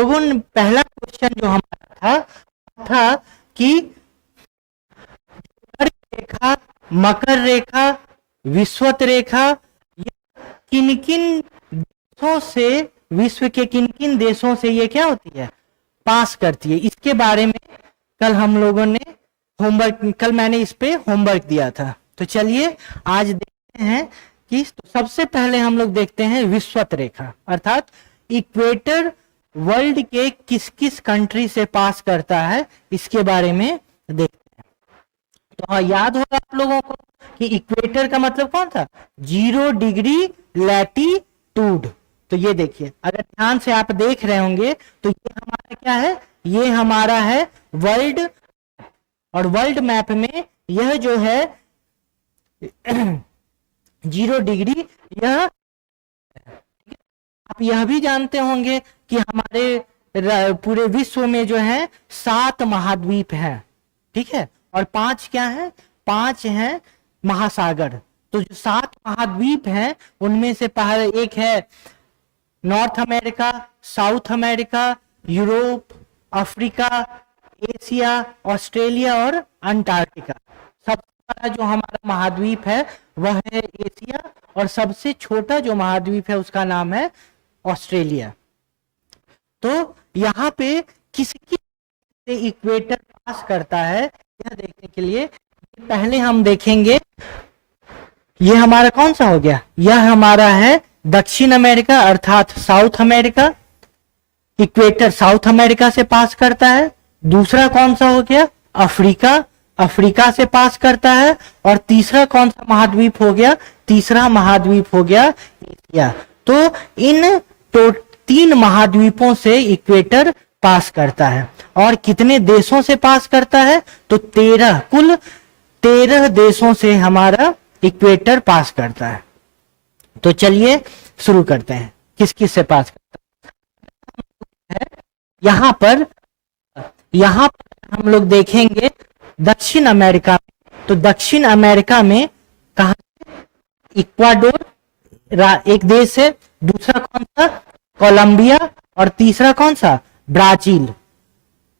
लोगों ने पहला क्वेश्चन जो हमारा था कि कर्क रेखा, मकर रेखा, विषुवत रेखा किन किन देशों से, विश्व के किन किन देशों से ये क्या होती है, पास करती है। इसके बारे में कल हम लोगों ने होमवर्क, कल मैंने इस पे होमवर्क दिया था। तो चलिए आज देखते हैं कि तो सबसे पहले हम लोग देखते हैं विषुवत रेखा, अर्थात इक्वेटर वर्ल्ड के किस किस कंट्री से पास करता है, इसके बारे में देखते हैं। तो हाँ, याद होगा आप लोगों को कि इक्वेटर का मतलब कौन था, 0 डिग्री लैटिट्यूड। तो ये देखिए, अगर ध्यान से आप देख रहे होंगे तो ये हमारा क्या है, ये हमारा है वर्ल्ड, और वर्ल्ड मैप में यह जो है 0 डिग्री, यह आप यह भी जानते होंगे कि हमारे पूरे विश्व में जो है 7 महाद्वीप हैं, ठीक है, और 5 क्या है, 5 हैं महासागर। तो जो 7 महाद्वीप हैं उनमें से पहले एक है north America, south America, Europe, Africa, Asia, Australia और अंटार्कटिका। सबसे बड़ा जो हमारा महाद्वीप है वह है एशिया, और सबसे छोटा जो महाद्वीप है उसका नाम है ऑस्ट्रेलिया। तो यहाँ पे किसकी से इक्वेटर पास करता है यह देखने के लिए पहले हम देखेंगे, ये हमारा कौन सा हो गया, यह हमारा है दक्षिण अमेरिका अर्थात south America, equator south America से पास करता है। दूसरा कौन सा हो गया, अफ्रीका, अफ्रीका से पास करता है। और तीसरा कौन सा महाद्वीप हो गया, तीसरा महाद्वीप हो गया एशिया। तो इन तो 3 महाद्वीपों से इक्वेटर पास करता है। और कितने देशों से पास करता है, तो 13, कुल 13 देशों से हमारा इक्वेटर पास करता है। तो चलिए शुरू करते हैं, किस किस से पास करता है। यहां पर हम लोग देखेंगे दक्षिण अमेरिका में। तो दक्षिण अमेरिका में कहा, इक्वाडोर एक देश है, दूसरा कौन सा, कोलंबिया, और तीसरा कौन सा, ब्राजील।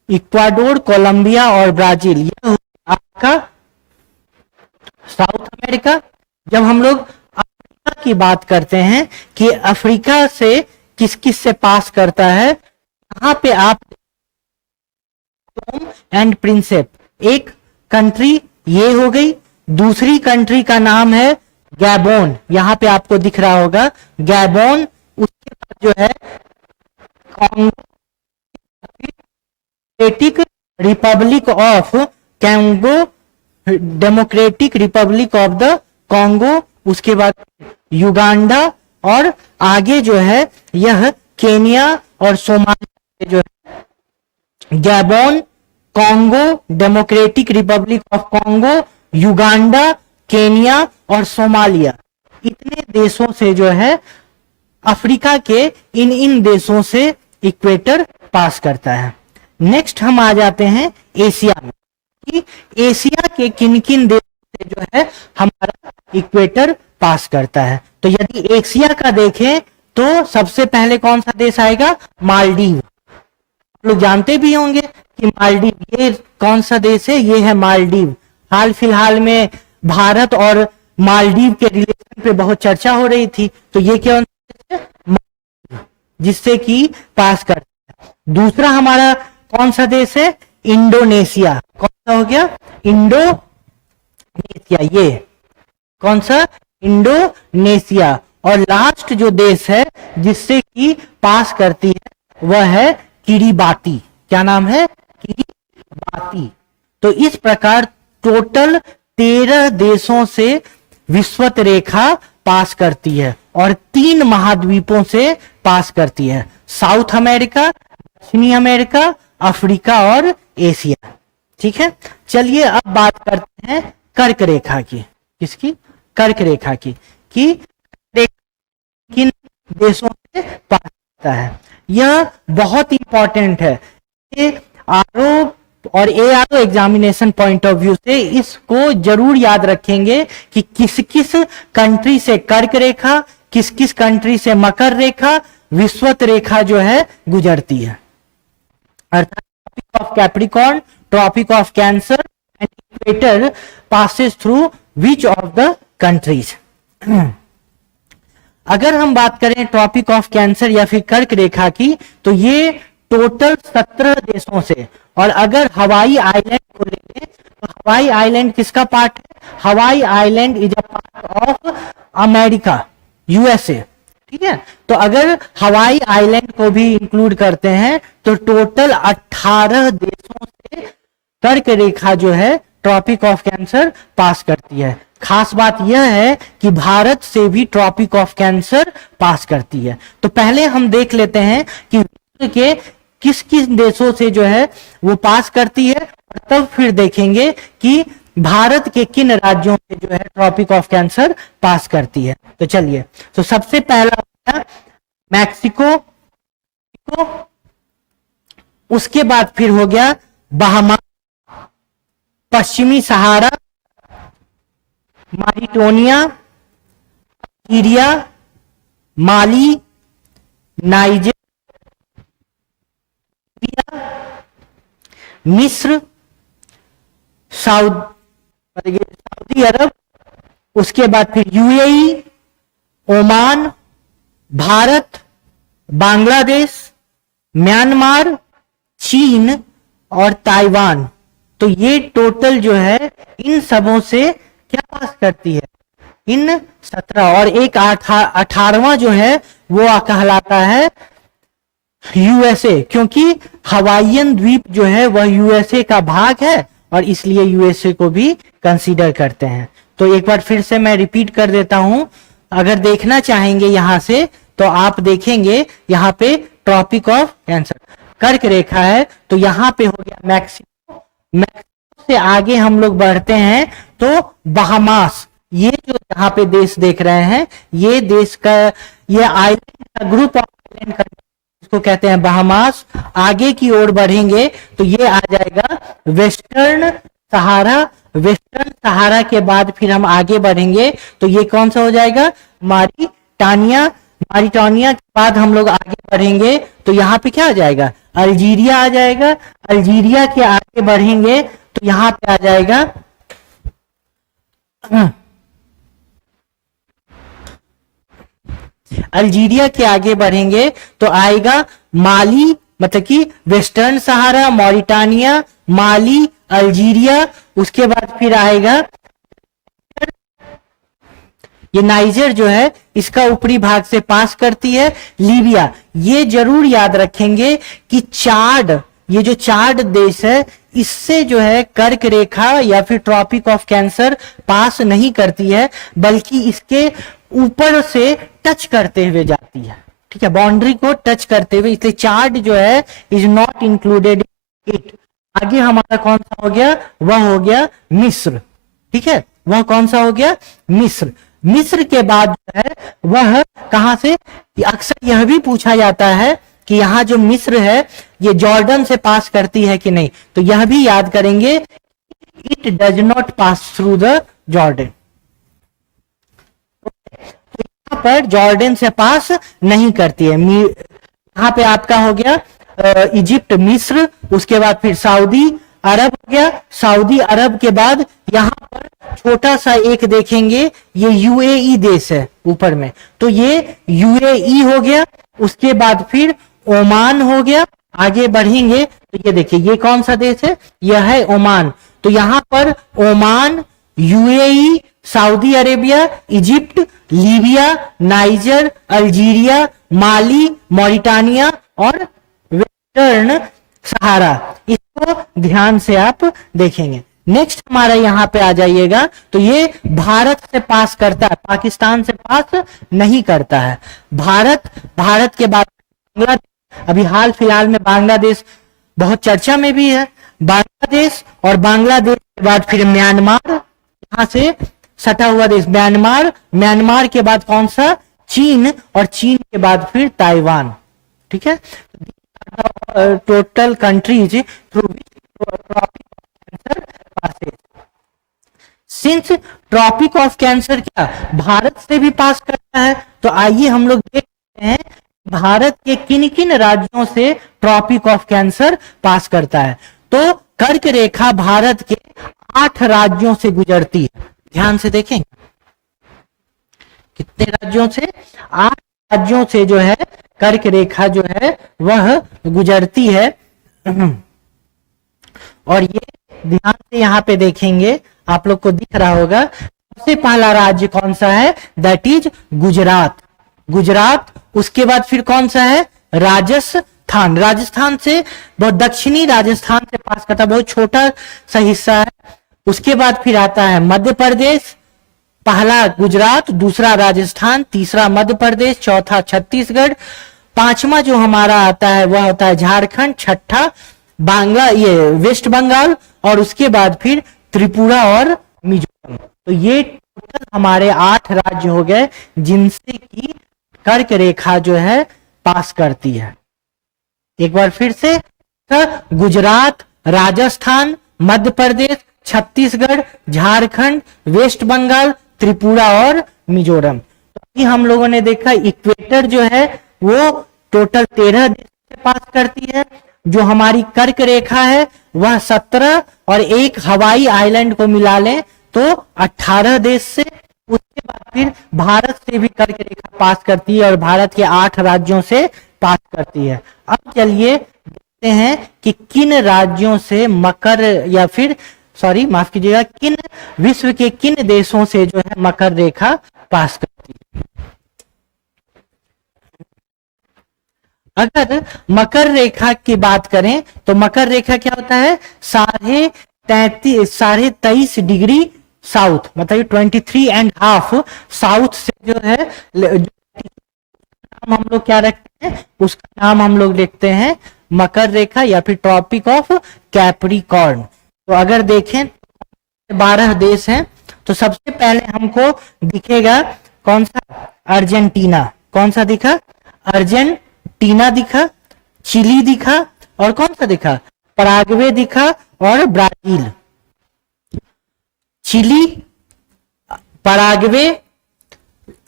इक्वाडोर, कोलंबिया और ब्राजील, यह आपका साउथ अमेरिका। जब हम लोग अफ्रीका की बात करते हैं कि अफ्रीका से किस किस से पास करता है, यहाँ पे आप एंड प्रिंसेप, एक कंट्री ये हो गई, दूसरी कंट्री का नाम है गैबोन, यहाँ पे आपको दिख रहा होगा गैबोन। उसके बाद जो है Congo Republic of Congo, democratic Republic of the Congo, उसके बाद युगांडा, और आगे जो है यह केनिया और सोमालिया जो है Gabon, Congo, democratic Republic of Congo, Uganda, Kenya और सोमालिया, इतने देशों से जो है अफ्रीका के इन देशों से इक्वेटर पास करता है। नेक्स्ट हम आ जाते हैं एशिया में, कि एशिया के किन किन देशों से जो है हमारा इक्वेटर पास करता है। तो यदि एशिया का देखें तो सबसे पहले कौन सा देश आएगा, मालदीव। लोग जानते भी होंगे कि मालदीव, ये कौन सा देश है, ये है मालदीव। हाल फिलहाल में भारत और मालदीव के रिलेशन पे बहुत चर्चा हो रही थी। तो ये कौन सा देश है, जिससे कि पास करता है। दूसरा हमारा कौन सा देश है, इंडोनेशिया। कौन सा हो गया, इंडोनेशिया, ये कौन सा, इंडोनेशिया। और लास्ट जो देश है जिससे कि पास करती है वह है किरीबाती। क्या नाम है, किरीबाती। तो इस प्रकार टोटल 13 देशों से विषुवत रेखा पास करती है और 3 महाद्वीपों से पास करती है, साउथ अमेरिका, दक्षिणी अमेरिका, अफ्रीका और एशिया। ठीक है, चलिए अब बात करते हैं कर्क रेखा की। किसकी, कर्क रेखा की, कि किन देशों से पास करता है। यह बहुत इंपॉर्टेंट है। ये आरओ और ARO examination point of view से इसको जरूर याद रखेंगे कि किस किस कंट्री से कर्क रेखा, किस किस कंट्री से मकर रेखा, विषुवत रेखा जो है गुजरती है। अर्थात tropic of Capricorn, tropic of Cancer and equator passes through which of the countries. अगर हम बात करें ट्रॉपिक ऑफ कैंसर या फिर कर्क रेखा की, तो ये टोटल 17 देशों से, और अगर हवाई आइलैंड को लेंगे तो हवाई आइलैंड किसका पार्ट है? Hawaii island is a part of America, USA, ठीक है। तो अगर हवाई आइलैंड को भी इंक्लूड करते हैं तो टोटल 18 देशों से कर्क रेखा जो है ट्रॉपिक ऑफ कैंसर पास करती है। खास बात यह है कि भारत से भी ट्रॉपिक ऑफ कैंसर पास करती है। तो पहले हम देख लेते हैं कि विश्व के किस किस देशों से जो है वो पास करती है, और तब फिर देखेंगे कि भारत के किन राज्यों से जो है ट्रॉपिक ऑफ कैंसर पास करती है। तो चलिए, तो सबसे पहला हो गया मैक्सिको, उसके बाद फिर हो गया बहामा, पश्चिमी सहारा, मारिटोनिया, सीरिया, माली, नाइजीरिया, मिस्र, सऊदी अरब, उसके बाद फिर UAE, Oman, Bharat, Bangladesh, Myanmar, चीन और ताइवान। तो ये टोटल जो है इन सबों से क्या पास करती है? इन 17, और एक 18वां जो है वो कहलाता है यूएसए, क्योंकि हवाईयन द्वीप जो है वह यूएसए का भाग है और इसलिए यूएसए को भी कंसीडर करते हैं। तो एक बार फिर से मैं रिपीट कर देता हूं, अगर देखना चाहेंगे यहां से तो आप देखेंगे यहां पे ट्रॉपिक ऑफ कैंसर कर्क रेखा है, तो यहां पे हो गया मैक्सिको, मैक्सिको से आगे हम लोग बढ़ते हैं तो बहामास, ये जो यहाँ पे देश देख रहे हैं ये देश का, ये आइलैंड का ग्रुप ऑफ आइलैंड का, इसको कहते हैं बहामास। आगे की ओर बढ़ेंगे तो ये आ जाएगा वेस्टर्न सहारा, वेस्टर्न सहारा के बाद फिर हम आगे बढ़ेंगे तो ये कौन सा हो जाएगा? मारिटानिया, मारिटानिया के बाद हम लोग आगे बढ़ेंगे तो यहाँ पे क्या आ जाएगा? अल्जीरिया आ जाएगा। अल्जीरिया के आगे बढ़ेंगे तो यहाँ पे आ जाएगा अल्जीरिया के आगे बढ़ेंगे तो आएगा माली, मतलब कि वेस्टर्न सहारा, मॉरिटानिया, माली, अल्जीरिया, उसके बाद फिर आएगा ये नाइजर जो है इसका ऊपरी भाग से पास करती है, लीबिया। ये जरूर याद रखेंगे कि चाड, ये जो चाड देश है इससे जो है कर्क रेखा या फिर ट्रॉपिक ऑफ कैंसर पास नहीं करती है, बल्कि इसके ऊपर से टच करते हुए जाती है, ठीक है, बाउंड्री को टच करते हुए, इसलिए चार्ट जो है इज नॉट इंक्लूडेड इट। आगे हमारा कौन सा हो गया? वह हो गया मिस्र, ठीक है, वह कौन सा हो गया? मिस्र। मिस्र के बाद जो है वह कहां से? अक्सर यह भी पूछा जाता है कि यहाँ जो मिस्र है ये जॉर्डन से पास करती है कि नहीं, तो यह भी याद करेंगे, it does not pass through the Jordan, यहाँ पर जॉर्डन से पास नहीं करती है। यहाँ पे आपका हो गया इजिप्ट, मिस्र, उसके बाद फिर सऊदी अरब हो गया। सऊदी अरब के बाद यहाँ पर छोटा सा एक देखेंगे, ये यूएई देश है ऊपर में, तो ये यूएई हो गया। उसके बाद फिर ओमान हो गया। आगे बढ़ेंगे तो ये देखिए ये कौन सा देश है? यह है ओमान। तो यहाँ पर Oman, UAE, Saudi Arabia, Egypt, Libya, Niger, Algeria, Mali, Mauritania और वेस्टर्न सहारा, इसको ध्यान से आप देखेंगे। नेक्स्ट हमारा यहाँ पे आ जाइएगा तो ये भारत से पास करता है, पाकिस्तान से पास नहीं करता है। भारत के बाद बांग्लादेश, अभी हाल फिलहाल में बांग्लादेश बहुत चर्चा में भी है। बांग्लादेश, और बांग्लादेश के बाद फिर म्यांमार, यहाँ से सटा हुआ देश म्यांमार, म्यांमार के बाद कौन सा? चीन, और चीन के बाद फिर ताइवान, ठीक है। Total countries through tropic of Cancer passes. Since tropic of Cancer क्या भारत से भी पास करता है, तो आइए हम लोग देखते हैं भारत के किन किन राज्यों से ट्रॉपिक ऑफ कैंसर पास करता है। तो कर्क रेखा भारत के 8 राज्यों से गुजरती है। ध्यान से देखें, कितने राज्यों से, 8 राज्यों से जो है कर्क रेखा जो है वह गुजरती है। और ये ध्यान से यहाँ पे देखेंगे, आप लोग को दिख रहा होगा, सबसे पहला राज्य कौन सा है, दैट इज गुजरात। गुजरात, उसके बाद फिर कौन सा है, राजस्थान। राजस्थान से बहुत दक्षिणी राजस्थान से पास करता, बहुत छोटा सा हिस्सा है। उसके बाद फिर आता है मध्य प्रदेश, पहला गुजरात, दूसरा राजस्थान, तीसरा मध्य प्रदेश, चौथा छत्तीसगढ़, पांचवा जो हमारा आता है वह होता है झारखंड, छठा ये वेस्ट बंगाल, और उसके बाद फिर त्रिपुरा और मिजोरम। तो ये टोटल हमारे 8 राज्य हो गए जिनसे की कर्क रेखा जो है पास करती है। एक बार फिर से, तो गुजरात, राजस्थान, मध्य प्रदेश, छत्तीसगढ़, झारखंड, वेस्ट बंगाल, त्रिपुरा और मिजोरम। तो अभी हम लोगों ने देखा इक्वेटर जो है वो टोटल 13 देश से पास करती है। जो हमारी कर्क रेखा है वह 17, और एक हवाई आइलैंड को मिला लें तो 18 देश से। उसके बाद फिर भारत से भी कर्क रेखा पास करती है और भारत के 8 राज्यों से पास करती है। अब चलिए देखते हैं कि किन राज्यों से मकर, या फिर सॉरी माफ कीजिएगा, किन विश्व के किन देशों से जो है मकर रेखा पास करती है। अगर मकर रेखा की बात करें तो मकर रेखा क्या होता है, 23.5 डिग्री साउथ, मतलब 23.5 साउथ से जो है नाम हम लोग क्या रखते हैं, उसका नाम हम लोग लिखते हैं मकर रेखा या फिर ट्रॉपिक ऑफ कैप्रिकॉर्न। तो अगर देखें 12 देश हैं, तो सबसे पहले हमको दिखेगा कौन सा, अर्जेंटीना। कौन सा दिखा, अर्जेंटीना दिखा, चिली दिखा, और कौन सा दिखा, पराग्वे दिखा, और ब्राजील। चिली, पराग्वे,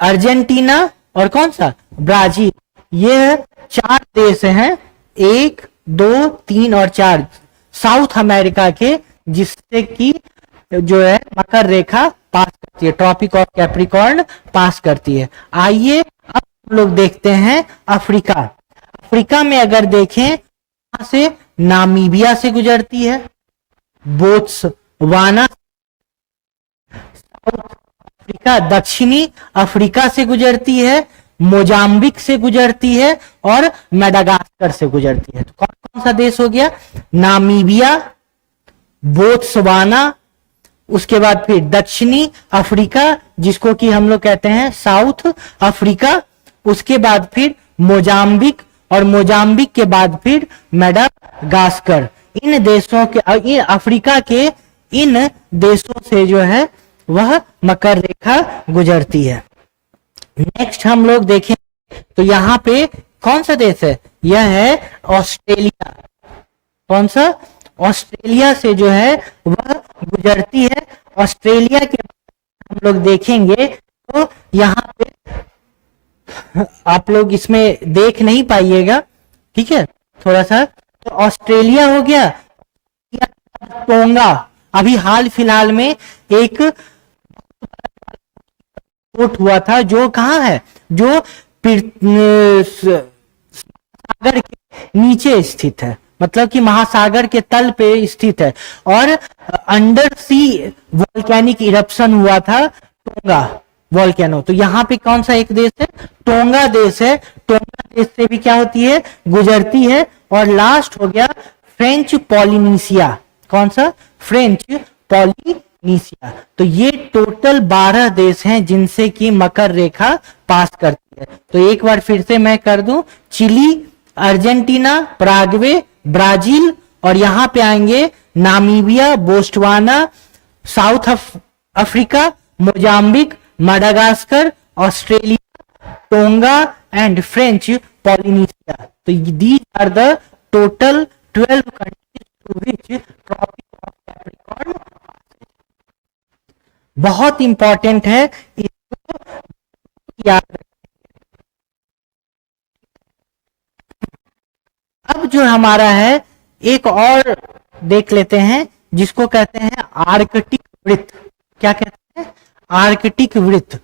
अर्जेंटीना और कौन सा, ब्राजील। ये 4 देश हैं, 1, 2, 3 और 4 साउथ अमेरिका के, जिससे कि जो है मकर रेखा पास करती है, ट्रॉपिक ऑफ कैप्रिकॉर्न पास करती है। आइए अब हम लोग देखते हैं अफ्रीका। अफ्रीका में अगर देखें, यहां से नामीबिया से गुजरती है, बोत्सवाना, साउथ अफ्रीका, दक्षिणी अफ्रीका से गुजरती है, मोजाम्बिक से गुजरती है, और मेडागास्कर से गुजरती है। तो कौन कौन सा देश हो गया, नामीबिया, बोत्सवाना, उसके बाद फिर दक्षिणी अफ्रीका जिसको कि हम लोग कहते हैं साउथ अफ्रीका, उसके बाद फिर मोजाम्बिक, और मोजाम्बिक के बाद फिर मेडागास्कर। इन देशों के, इन अफ्रीका के इन देशों से जो है वह मकर रेखा गुजरती है। नेक्स्ट हम लोग देखें तो यहाँ पे कौन सा देश है, यह है ऑस्ट्रेलिया। कौन सा, ऑस्ट्रेलिया से जो है वह गुजरती है। ऑस्ट्रेलिया के हम लोग देखेंगे तो यहाँ पे आप लोग इसमें देख नहीं पाइएगा, ठीक है, थोड़ा सा। तो ऑस्ट्रेलिया हो गया, टोंगा। अभी हाल फिलहाल में एक रिपोर्ट हुआ था, जो कहाँ है, जो सागर के नीचे स्थित है, मतलब कि महासागर के तल पे स्थित है, और अंडर सी वोल्केनिक इरप्शन हुआ था टोंगा वोल्केनो। तो यहाँ पे कौन सा एक देश है, टोंगा देश है। टोंगा देश से भी क्या होती है, गुजरती है। और लास्ट हो गया फ्रेंच पॉलिनीसिया। कौन सा, फ्रेंच पॉलिनीसिया। तो ये टोटल 12 देश हैं जिनसे कि मकर रेखा पास करती है। तो एक बार फिर से मैं कर दूं, चिली, अर्जेंटीना, पराग्वे, ब्राजील, और यहां पे आएंगे Namibia, Botswana, South Africa, Mozambique, Madagascar, Australia, Tonga and French Polynesia. तो these are the total 12 countries to which Tropic of Capricorn. बहुत इंपॉर्टेंट है, इसको याद रखें। जो हमारा है एक और देख लेते हैं जिसको कहते हैं आर्कटिक वृत्त। क्या कहते हैं? आर्कटिक वृत्त।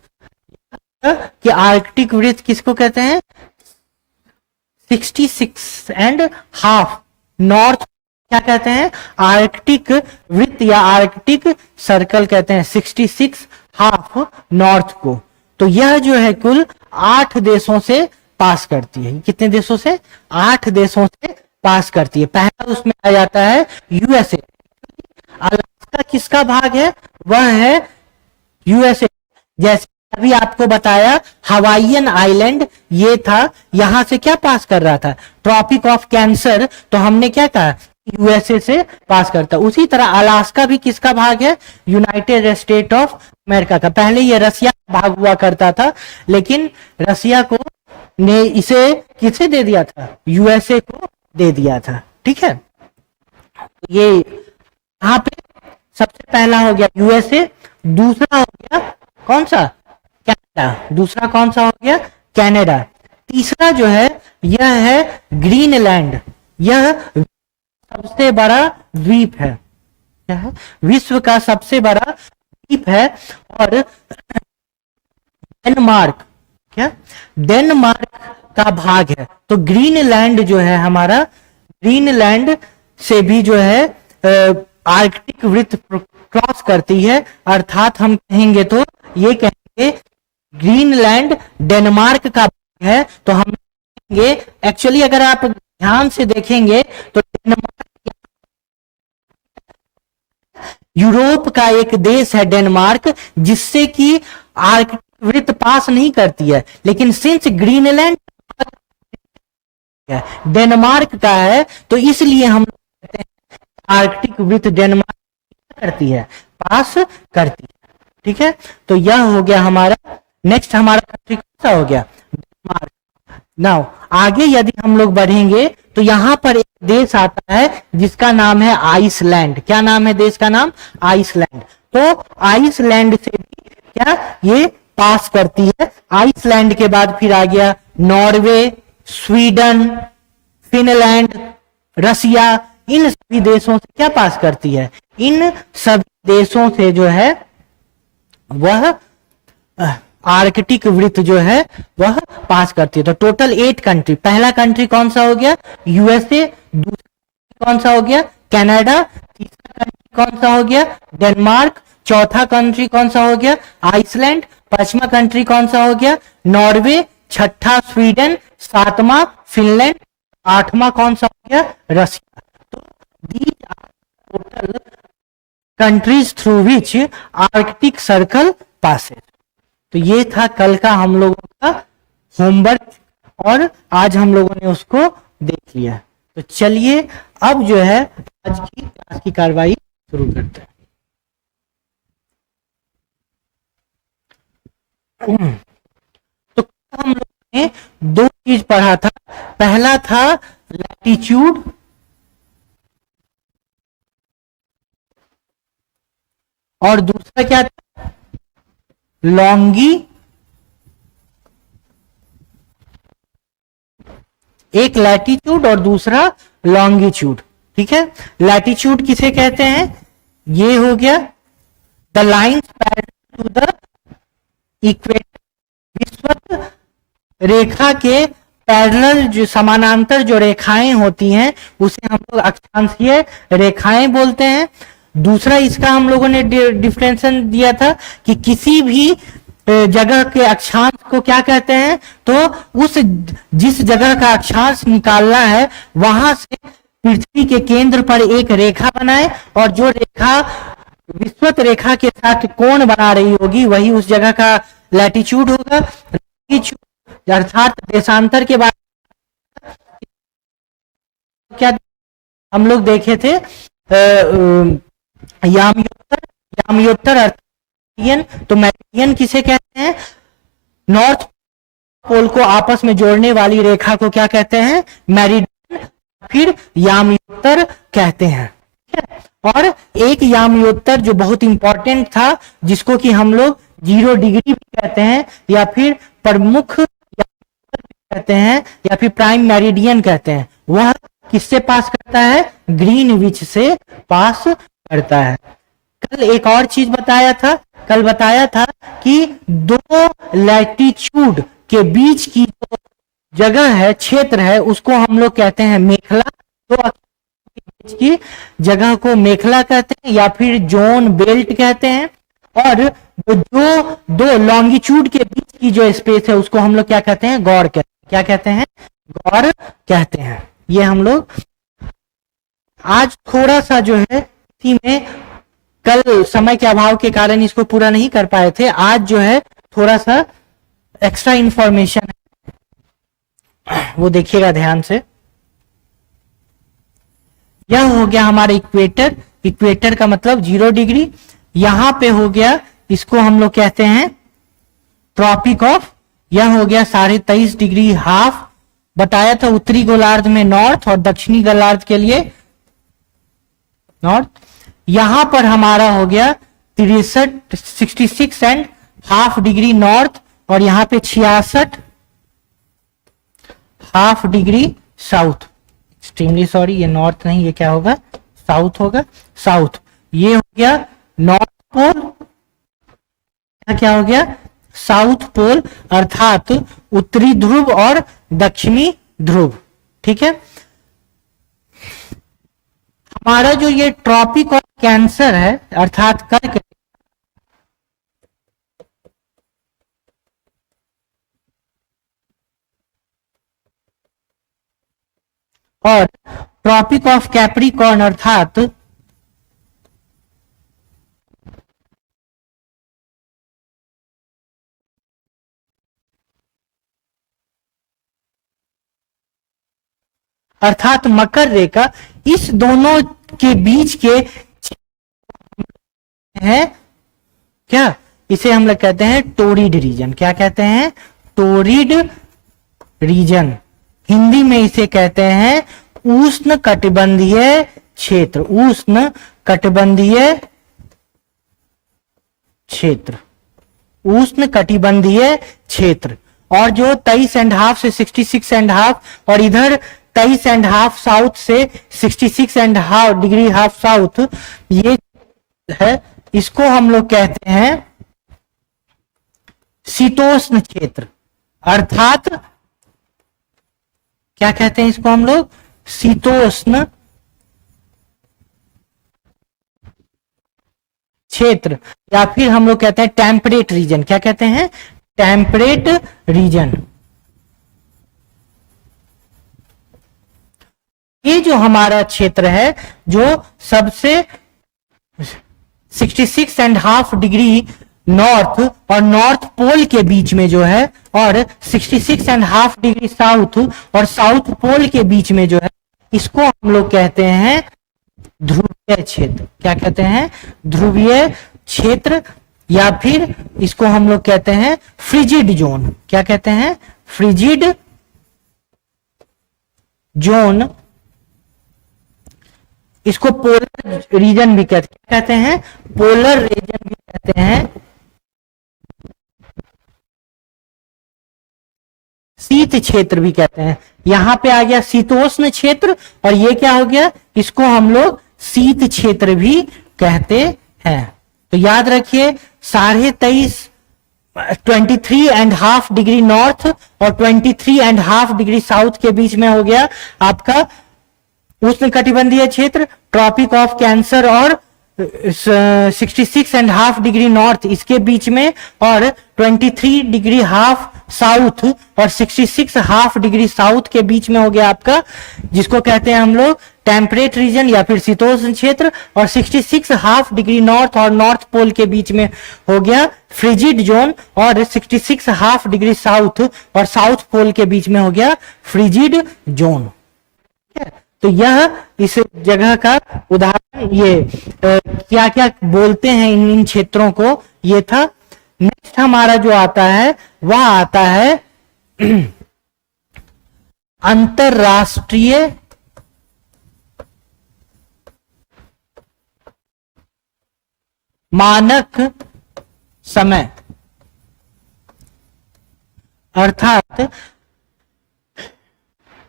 कि आर्कटिक वृत्त किसको कहते हैं? 66.5 नॉर्थ क्या कहते हैं? आर्कटिक वृत्त या आर्कटिक सर्कल कहते हैं 66.5 नॉर्थ को। तो यह जो है कुल 8 देशों से पास करती है। कितने देशों से? 8 देशों से पास करती है। पहला उसमें आ जाता है यूएसए। अलास्का किसका भाग है? वह है यूएसए। जैसे अभी आपको बताया हवाईयन आइलैंड ये था, यहां से क्या पास कर रहा था? Tropic of Cancer. तो हमने क्या कहा? यूएसए से पास करता। उसी तरह अलास्का भी किसका भाग है? यूनाइटेड स्टेट ऑफ अमेरिका का। पहले ये रसिया का भाग हुआ करता था, लेकिन रसिया को ने इसे किसे दे दिया था? यूएसए को दे दिया था। ठीक है, ये यहाँ पे सबसे पहला हो गया यूएसए। दूसरा हो गया कौन सा? कनाडा। दूसरा कौन सा हो गया? कनाडा। तीसरा जो है यह है ग्रीनलैंड। यह सबसे बड़ा द्वीप है। क्या है? विश्व का सबसे बड़ा द्वीप है। और डेनमार्क, क्या डेनमार्क का भाग है। तो ग्रीनलैंड जो है हमारा, ग्रीनलैंड से भी जो है आर्कटिक वृत्त क्रॉस करती है। अर्थात हम कहेंगे तो ये कहेंगे ग्रीनलैंड डेनमार्क का भाग है। तो हम कहेंगे एक्चुअली अगर आप ध्यान से देखेंगे तो डेनमार्क यूरोप का एक देश है डेनमार्क, जिससे कि आर्कटिक वृत्त पास नहीं करती है। लेकिन सिंस ग्रीनलैंड डेनमार्क का है तो इसलिए हम कहते हैं आर्कटिक वृत्त डेनमार्क करती है, पास करती है। ठीक है, तो यह हो गया हमारा। नेक्स्ट हमारा कंट्री कौन सा हो गया? डेनमार्क। नाउ आगे यदि हम लोग बढ़ेंगे तो यहां पर एक देश आता है जिसका नाम है आइसलैंड। क्या नाम है देश का? नाम आइसलैंड। तो आइसलैंड से भी क्या ये पास करती है। आइसलैंड के बाद फिर आ गया नॉर्वे, स्वीडन, फिनलैंड, रसिया। इन सभी देशों से क्या पास करती है? इन सभी देशों से जो है वह आर्कटिक वृत्त जो है वह पास करती है। तो टोटल 8 कंट्री। पहला कंट्री कौन सा हो गया? यूएसए। दूसरा कौन सा हो गया? कनाडा। तीसरा कंट्री कौन सा हो गया? डेनमार्क। चौथा कंट्री कौन सा हो गया? आइसलैंड। पांचवा कंट्री कौन सा हो गया? नॉर्वे। छठा स्वीडन। सातवां फिनलैंड। आठवां कौन सा हो गया? रसिया। तो these are total countries through which Arctic circle passes. तो ये था कल का हम लोगों का होमवर्क और आज हम लोगों ने उसको देख लिया। तो चलिए अब जो है आज की क्लास की कार्रवाई शुरू करते हैं। तो हम लोगों ने 2 चीज पढ़ा था। पहला था लैटिट्यूड और दूसरा क्या था? लॉन्गी। एक लैटिट्यूड और दूसरा लॉन्गिट्यूड। ठीक है, लैटिट्यूड किसे कहते हैं? ये हो गया the line parallel to the equator. विषुवत रेखा के पैरेलल जो समानांतर जो रेखाएं होती हैं उसे हम लोग अक्षांशीय रेखाएं बोलते हैं। दूसरा इसका हम लोगों ने डिफरेंशिएशन दिया था कि किसी भी जगह के अक्षांश को क्या कहते हैं? तो उस जिस जगह का अक्षांश निकालना है वहां से पृथ्वी के केंद्र पर एक रेखा बनाए और जो रेखा विषुवत रेखा के साथ कोण बना रही होगी वही उस जगह का लैटिट्यूड होगा। अर्थात देशांतर के बाद क्या हम लोग देखे थे? यामयोत्तर मेरिडियन। तो मेरिडियन किसे कहते हैं? नॉर्थ पोल को आपस में जोड़ने वाली रेखा को क्या कहते हैं? मेरिडियन। फिर यामयोत्तर कहते हैं। और एक यामयोत्तर जो बहुत इंपॉर्टेंट था जिसको कि हम लोग 0 डिग्री भी कहते हैं या फिर प्रमुख कहते हैं या फिर प्राइम मेरिडियन कहते हैं, वह किससे पास करता है? ग्रीनविच से पास करता है। कल एक और चीज बताया था, कल बताया था कि दो लैटिट्यूड के बीच की जो जगह है, क्षेत्र है, उसको हम लोग कहते हैं मेखला। दो बीच की जगह को मेखला कहते हैं या फिर जोन बेल्ट कहते हैं। और जो दो लॉन्गिट्यूड के बीच की जो स्पेस है उसको हम लोग क्या कहते हैं? गौर कहते हैं। क्या कहते हैं? गौर कहते हैं। ये हम लोग आज थोड़ा सा जो है इसी में, कल समय के अभाव के कारण इसको पूरा नहीं कर पाए थे, आज जो है थोड़ा सा एक्स्ट्रा इंफॉर्मेशन है, वो देखिएगा ध्यान से। यह हो गया हमारा इक्वेटर। इक्वेटर का मतलब 0 डिग्री। यहां पे हो गया, इसको हम लोग कहते हैं ट्रॉपिक ऑफ। यह हो गया 23.5 डिग्री हाफ। बताया था उत्तरी गोलार्ध में नॉर्थ और दक्षिणी गोलार्ध के लिए नॉर्थ। यहां पर हमारा हो गया 66.5 डिग्री नॉर्थ और यहां पे 66.5 डिग्री साउथ। एक्सट्रीमली सॉरी, ये नॉर्थ नहीं, ये क्या होगा? साउथ होगा। साउथ ये हो गया नॉर्थ पोल। क्या हो गया? साउथ पोल, अर्थात उत्तरी ध्रुव और दक्षिणी ध्रुव। ठीक है। हमारा जो ये ट्रॉपिक ऑफ कैंसर है अर्थात कर्क, और ट्रॉपिक ऑफ कैप्रिकॉर्न अर्थात मकर रेखा, इस दोनों के बीच के है क्या? इसे हम लोग कहते हैं टोरिड रीजन। क्या कहते हैं? Torrid reason. हिंदी में इसे कहते हैं उष्ण कटिबंधीय क्षेत्र। उष्ण कटिबंधीय क्षेत्र, उष्ण कटिबंधीय क्षेत्र। और जो 23.5 से 66.5 और इधर 23.5 साउथ से 66.5 डिग्री हाफ साउथ, ये है, इसको हम लोग कहते हैं शीतोष्ण क्षेत्र। अर्थात क्या कहते हैं इसको हम लोग? शीतोष्ण क्षेत्र, या फिर हम लोग कहते हैं टेम्परेट रीजन। क्या कहते हैं? Temperate region. ये जो हमारा क्षेत्र है, जो सबसे 66.5 डिग्री नॉर्थ और नॉर्थ पोल के बीच में जो है, और 66.5 डिग्री साउथ और साउथ पोल के बीच में जो है, इसको हम लोग कहते हैं ध्रुवीय क्षेत्र। क्या कहते हैं? ध्रुवीय क्षेत्र, या फिर इसको हम लोग कहते हैं फ्रिजिड जोन। क्या कहते हैं? Frigid zone. इसको पोलर रीजन भी कहते हैं, पोलर रीजन भी कहते हैं, शीत क्षेत्र भी कहते हैं। यहां पे आ गया शीतोष्ण क्षेत्र, और ये क्या हो गया? इसको हम लोग शीत क्षेत्र भी कहते हैं। तो याद रखिए 23.5 डिग्री नॉर्थ और 23.5 डिग्री साउथ के बीच में हो गया आपका उष्ण कटिबंधीय क्षेत्र, ट्रॉपिक ऑफ कैंसर, और 66.5 डिग्री नॉर्थ इसके बीच में, और 23 डिग्री हाफ साउथ और 66 डिग्री साउथ के बीच में हो गया आपका, जिसको कहते हैं हम लोग टेम्परेट रीजन या फिर शीतोष्ण क्षेत्र। और 66 डिग्री नॉर्थ और नॉर्थ पोल के बीच में हो गया फ्रिजिड जोन, और 66 डिग्री साउथ और साउथ पोल के बीच में हो गया फ्रिजिड जोन। तो यह इस जगह का उदाहरण, ये क्या क्या बोलते हैं इन क्षेत्रों को, ये था। नेक्स्ट हमारा जो आता है वह आता है अंतरराष्ट्रीय मानक समय। अर्थात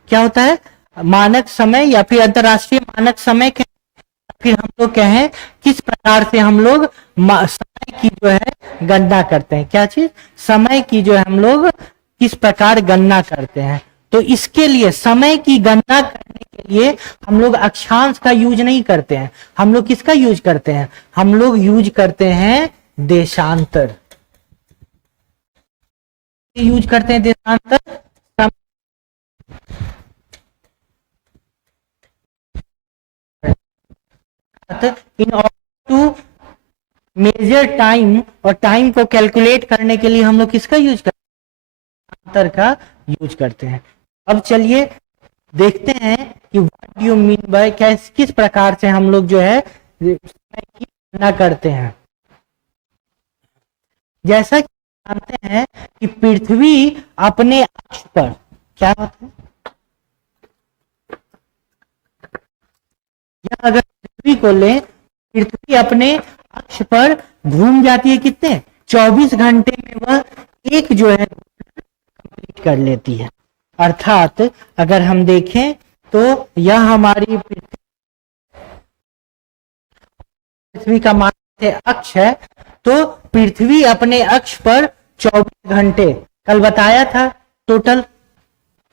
क्या होता है? मानक समय या फिर अंतरराष्ट्रीय मानक समय कहें, फिर हम लोग कहें किस प्रकार से हम लोग समय की जो है गणना करते हैं, क्या चीज, समय की जो है हम लोग किस प्रकार गणना करते हैं। तो इसके लिए समय की गणना करने के लिए हम लोग अक्षांश का यूज नहीं करते हैं, हम लोग किसका यूज करते हैं, हम लोग यूज करते हैं देशांतर, यूज करते हैं देशांतर। In order to measure time, और टाइम को कैलकुलेट करने के लिए हम लोग किसका यूज करते हैं, अंतर का यूज करते हैं। अब चलिए देखते हैं कि what do you mean by, किस प्रकार से हम लोग जो है समय की गणना करते हैं। जैसा कि जानते हैं कि पृथ्वी अपने अक्ष पर, क्या होता है, या अगर पृथ्वी को लें, पृथ्वी अपने अक्ष पर घूम जाती है कितने, 24 घंटे में वह एक जो है कंप्लीट कर लेती है। अर्थात अगर हम देखें तो यह हमारी पृथ्वी का मानक अक्ष है, तो पृथ्वी अपने अक्ष पर 24 घंटे, कल बताया था टोटल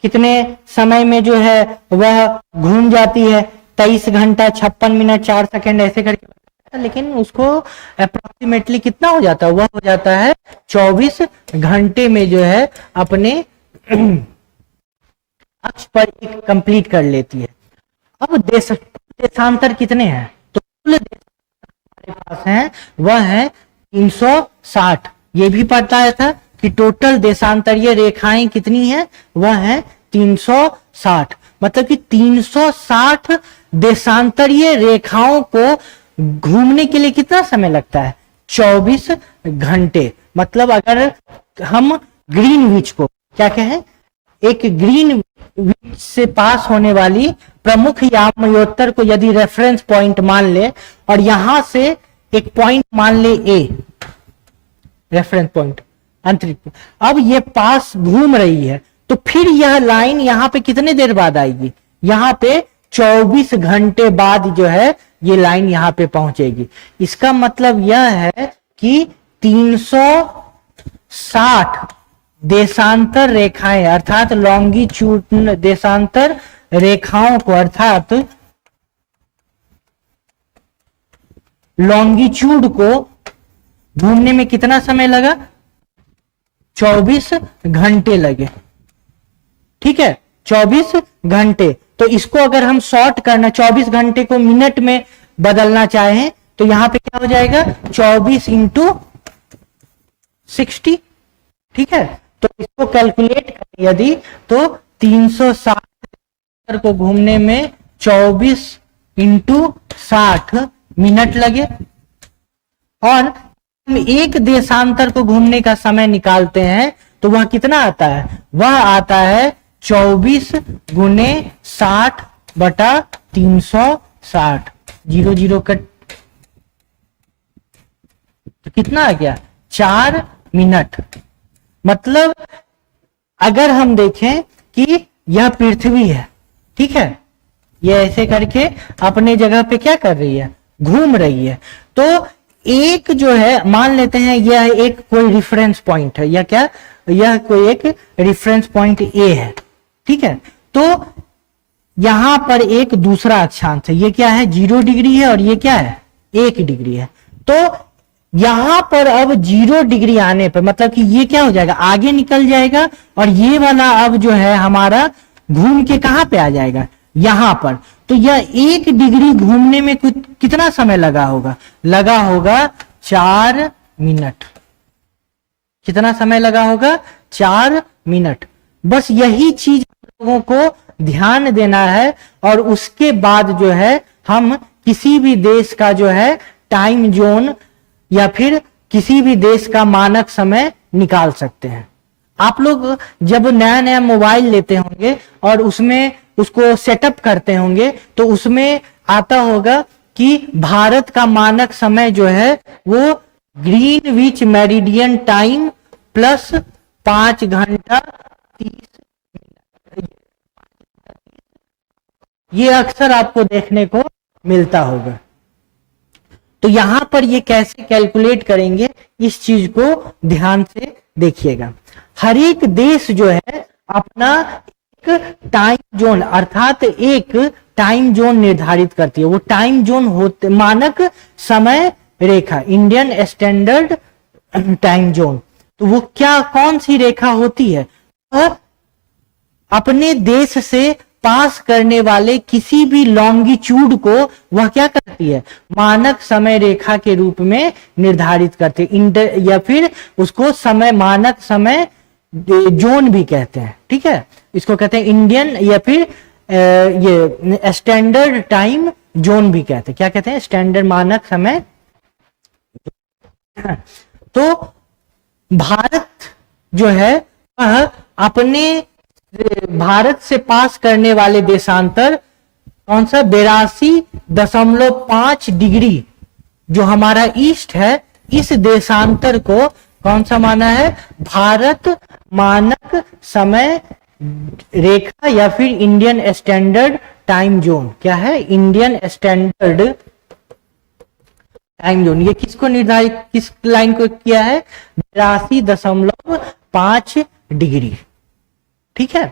कितने समय में जो है वह घूम जाती है, 23 घंटा 56 मिनट 4 सेकंड ऐसे करके, लेकिन उसको अप्रोक्सीमेटली कितना हो जाता है, वह हो जाता है 24 घंटे में जो है अपने अक्ष पर एक कंप्लीट कर लेती है। अब देशांतर कितने हैं, तो कुल हमारे पास है वह है 360। ये भी पता था कि टोटल देशांतरीय रेखाएं कितनी है, वह है 360। मतलब कि 360 देशांतरीय रेखाओं को घूमने के लिए कितना समय लगता है, 24 घंटे। मतलब अगर हम ग्रीनविच को क्या कहें, एक ग्रीनविच से पास होने वाली प्रमुख यामयोत्तर को यदि रेफरेंस पॉइंट मान ले, और यहां से एक पॉइंट मान ले ए, रेफरेंस पॉइंट अंतरिक्ष, अब ये पास घूम रही है, तो फिर यह लाइन यहां पे कितने देर बाद आएगी, यहां पे 24 घंटे बाद जो है ये लाइन यहां पे पहुंचेगी। इसका मतलब यह है कि 360 देशांतर रेखाएं, अर्थात लॉन्गिट्यूड देशांतर रेखाओं को, अर्थात लॉन्गिट्यूड को घूमने में कितना समय लगा, 24 घंटे लगे। ठीक है, 24 घंटे। तो इसको अगर हम शॉर्ट करना, 24 घंटे को मिनट में बदलना चाहें, तो यहां पे क्या हो जाएगा, 24 इंटू 60। ठीक है, तो इसको कैलकुलेट करें यदि, तो 360 को घूमने में 24 इंटू 60 मिनट लगे, और हम एक देशांतर को घूमने का समय निकालते हैं तो वह कितना आता है, वह आता है 24 गुने 60 बटा 360, 0 कट, तो कितना आ गया, 4 मिनट। मतलब अगर हम देखें कि यह पृथ्वी है, ठीक है, ये ऐसे करके अपने जगह पे क्या कर रही है, घूम रही है, तो एक जो है मान लेते हैं यह एक कोई रेफरेंस पॉइंट है, या क्या, यह कोई एक रेफरेंस पॉइंट ए है। ठीक है, तो यहां पर एक दूसरा अक्षांश है, ये क्या है, 0 डिग्री है, और ये क्या है, 1 डिग्री है। तो यहां पर अब 0 डिग्री आने पर मतलब कि ये क्या हो जाएगा, आगे निकल जाएगा, और ये वाला अब जो है हमारा घूम के कहां पे आ जाएगा, यहां पर। तो यह 1 डिग्री घूमने में कितना समय लगा होगा, 4 मिनट। कितना समय लगा होगा, 4 मिनट। बस यही चीज लोगों को ध्यान देना है, और उसके बाद जो है हम किसी भी देश का जो है टाइम जोन या फिर किसी भी देश का मानक समय निकाल सकते हैं। आप लोग जब नया नया मोबाइल लेते होंगे और उसमें उसको सेटअप करते होंगे, तो उसमें आता होगा कि भारत का मानक समय जो है वो ग्रीनविच मेरिडियन टाइम प्लस 5 घंटा 30 ये अक्सर आपको देखने को मिलता होगा। तो यहां पर ये कैसे कैलकुलेट करेंगे, इस चीज को ध्यान से देखिएगा। हर एक देश जो है अपना एक टाइम जोन अर्थात एक टाइम जोन निर्धारित करती है। वो टाइम जोन होते मानक समय रेखा, इंडियन स्टैंडर्ड टाइम जोन। तो वो क्या कौन सी रेखा होती है, अपने देश से पास करने वाले किसी भी लॉन्गिट्यूड को वह क्या करती है, मानक समय रेखा के रूप में निर्धारित करते हैं, या फिर उसको समय मानक समय जोन भी कहते हैं। ठीक है, इसको कहते हैं इंडियन या फिर ये स्टैंडर्ड टाइम जोन भी कहते हैं। क्या कहते हैं, स्टैंडर्ड मानक समय। तो भारत जो है वह अपने भारत से पास करने वाले देशांतर कौन सा, 82.5 डिग्री जो हमारा ईस्ट है, इस देशांतर को कौन सा माना है, भारत मानक समय रेखा या फिर इंडियन स्टैंडर्ड टाइम जोन। क्या है, इंडियन स्टैंडर्ड टाइम जोन। ये किसको निर्धारित, किस लाइन को किया है, 82.5 डिग्री। ठीक है,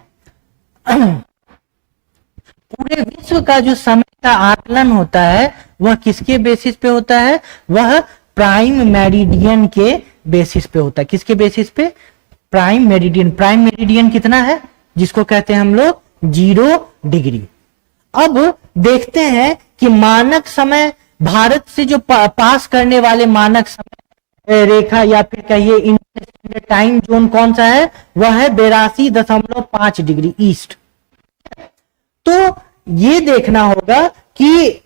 पूरे विश्व का जो समय का आकलन होता है वह किसके बेसिस पे होता है, वह प्राइम मेरिडियन के बेसिस पे होता है। किसके बेसिस पे, प्राइम मेरिडियन। प्राइम मेरिडियन कितना है, जिसको कहते हैं हम लोग 0 डिग्री। अब देखते हैं कि मानक समय, भारत से जो पास करने वाले मानक समय रेखा या फिर कहिए इंडियन टाइम जोन कौन सा है, वह है 82.5 डिग्री ईस्ट। तो ये देखना होगा कि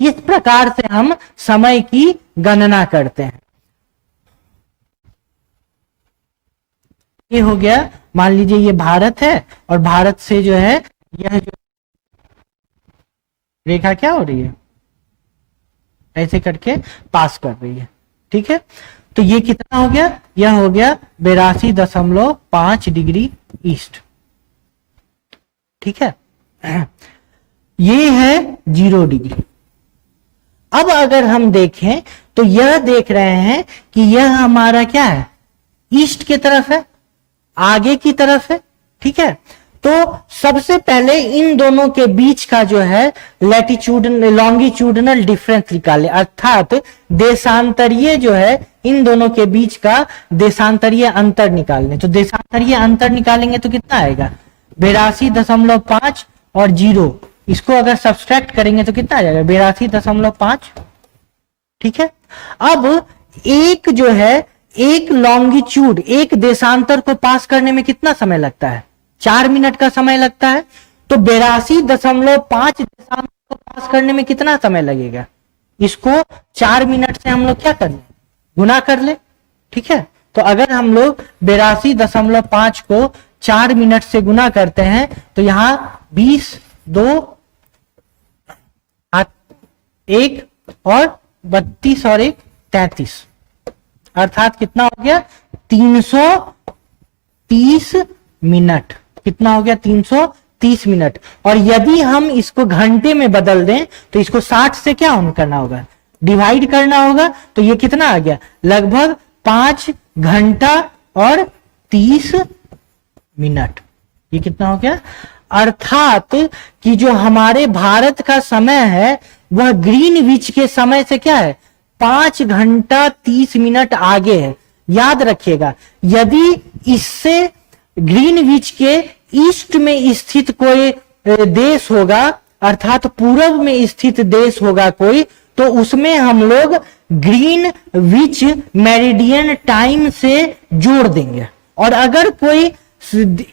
किस प्रकार से हम समय की गणना करते हैं। ये हो गया, मान लीजिए ये भारत है और भारत से जो है यह जो रेखा क्या हो रही है, ऐसे करके पास कर रही है। ठीक है, तो ये कितना हो गया, यह हो गया 82.5 डिग्री ईस्ट। ठीक है, ये है 0 डिग्री। अब अगर हम देखें तो यह देख रहे हैं कि यह हमारा क्या है, ईस्ट की तरफ है, आगे की तरफ है। ठीक है, तो सबसे पहले इन दोनों के बीच का जो है लैटिट्यूडनल लॉन्गिट्यूडनल डिफरेंस निकाले, अर्थात देशांतरीय जो है इन दोनों के बीच का देशांतरीय अंतर निकालने। तो देशांतरीय अंतर निकालेंगे तो कितना आएगा, 82.5 और 0, इसको अगर सब्सट्रैक्ट करेंगे तो कितना आ जाएगा, 82.5। ठीक है, अब एक जो है एक लॉन्गिट्यूड, एक देशांतर को पास करने में कितना समय लगता है, 4 मिनट का समय लगता है। तो 82.5 देशांतर को पास करने में कितना समय लगेगा, इसको 4 मिनट से हम लोग क्या कर ले, गुना कर ले। ठीक है, तो अगर हम लोग 82.5 को 4 मिनट से गुना करते हैं तो यहां 20, 2, 1 और 32 और 1 33, अर्थात कितना हो गया 330 मिनट। कितना हो गया 330 मिनट। और यदि हम इसको घंटे में बदल दें तो इसको 60 से क्या करना होगा, डिवाइड करना होगा। तो ये कितना आ गया, लगभग 5 घंटा और 30 मिनट। ये कितना हो गया, अर्थात कि जो हमारे भारत का समय है वह ग्रीनविच के समय से क्या है, 5 घंटा 30 मिनट आगे है। याद रखिएगा, यदि इससे ग्रीनविच के ईस्ट में स्थित कोई देश होगा, अर्थात पूर्व में स्थित देश होगा कोई, तो उसमें हम लोग ग्रीनविच मेरिडियन टाइम से जोड़ देंगे। और अगर कोई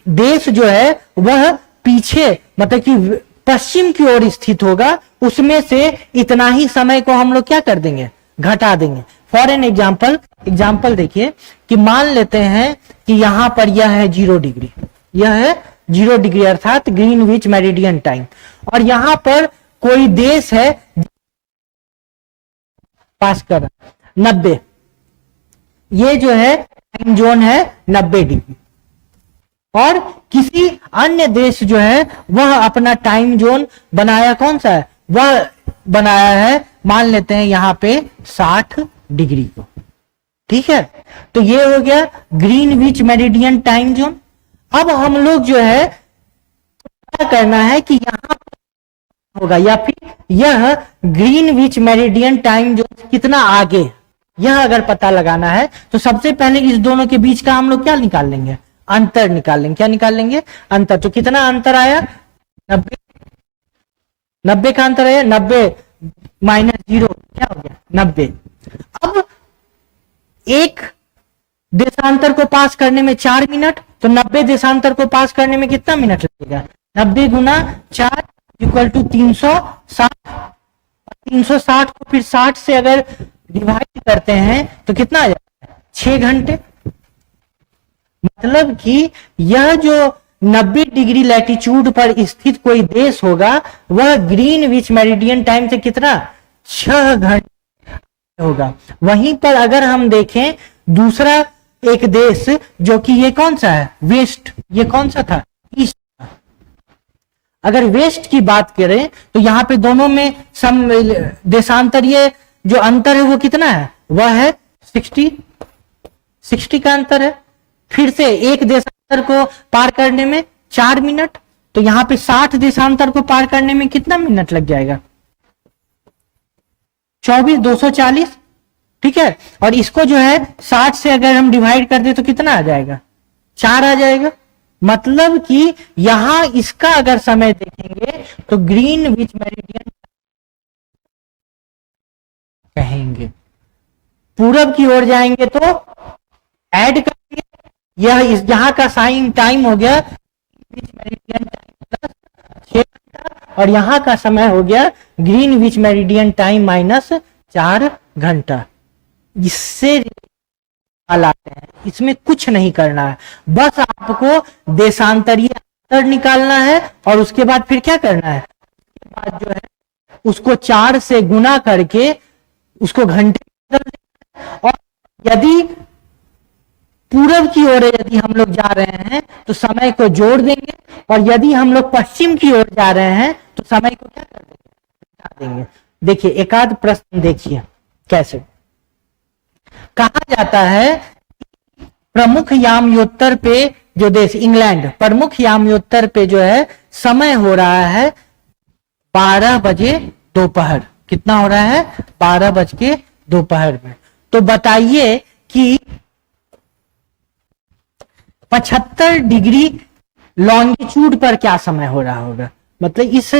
देश जो है वह पीछे मतलब कि पश्चिम की ओर स्थित होगा, उसमें से इतना ही समय को हम लोग क्या कर देंगे, घटा देंगे। फॉर एन एग्जाम्पल देखिए कि मान लेते हैं कि यहां पर यह है 0 डिग्री, यह है 0 डिग्री अर्थात ग्रीनविच मेरिडियन टाइम, और यहां पर कोई देश है पास कर 90, ये जो है टाइम जोन है 90 डिग्री। और किसी अन्य देश जो है वह अपना टाइम जोन बनाया कौन सा है, वह बनाया है मान लेते हैं यहां पे 60 डिग्री को। ठीक है, तो ये हो गया ग्रीनविच मेरिडियन टाइम जोन। अब हम लोग जो है क्या करना है कि यहां होगा या फिर यह ग्रीनविच मेरिडियन टाइम जोन कितना आगे, यह अगर पता लगाना है तो सबसे पहले इस दोनों के बीच का हम लोग क्या निकाल लेंगे, अंतर निकाल लेंगे। क्या निकाल लेंगे, अंतर। तो कितना अंतर आया, 90, 90 का अंतर आया, 90 माइनस 0 क्या हो गया, 90। अब एक देशांतर को पास करने में 4 मिनट, तो 90 देशांतर को पास करने में कितना मिनट लगेगा, 90 गुना 4 इक्वल टू 360। 360 को फिर 60 से अगर डिवाइड करते हैं तो कितना आ जाता है, 6 घंटे। मतलब कि यह जो 90 डिग्री लैटिट्यूड पर स्थित कोई देश होगा वह ग्रीनविच मेरिडियन टाइम से कितना, 6 घंटे होगा। वहीं पर अगर हम देखें दूसरा एक देश जो कि ये कौन सा है, वेस्ट, ये कौन सा था, ईस्ट। अगर वेस्ट की बात करें तो यहां पे दोनों में सम देशांतरीय जो अंतर है वो कितना है, वह है 60 का अंतर है। फिर से एक देशांतर को पार करने में 4 मिनट, तो यहां पे 60 देशांतर को पार करने में कितना मिनट लग जाएगा, 24, 240। ठीक है, और इसको जो है 60 से अगर हम डिवाइड कर दे तो कितना आ जाएगा, 4 आ जाएगा। मतलब कि यहां इसका अगर समय देखेंगे तो ग्रीनविच मेरिडियन कहेंगे। पूरब की ओर जाएंगे तो ऐड करेंगे, यह इस यहां का साइन टाइम हो गया ग्रीनविच मेरिडियन टाइम प्लस 6 घंटा, और यहां का समय हो गया ग्रीनविच मेरिडियन टाइम माइनस 4 घंटा। इससे लाते हैं, इसमें कुछ नहीं करना है, बस आपको देशांतरीय अंतर निकालना है और उसके बाद फिर क्या करना है, उसके बाद जो है उसको 4 से गुना करके उसको घंटे में बदल देना है। और यदि पूरब की ओर यदि हम लोग जा रहे हैं तो समय को जोड़ देंगे, और यदि हम लोग पश्चिम की ओर जा रहे हैं तो समय को क्या कर देंगे, घटा देंगे। देखिए एकाध प्रश्न देखिए कैसे कहा जाता है, प्रमुख यामयोत्तर पे जो देश इंग्लैंड, प्रमुख यामयोत्तर पे जो है समय हो रहा है 12 बजे दोपहर। कितना हो रहा है, 12 बज के दोपहर में। तो बताइए कि 75 डिग्री लॉन्गिट्यूड पर क्या समय हो रहा होगा, मतलब इस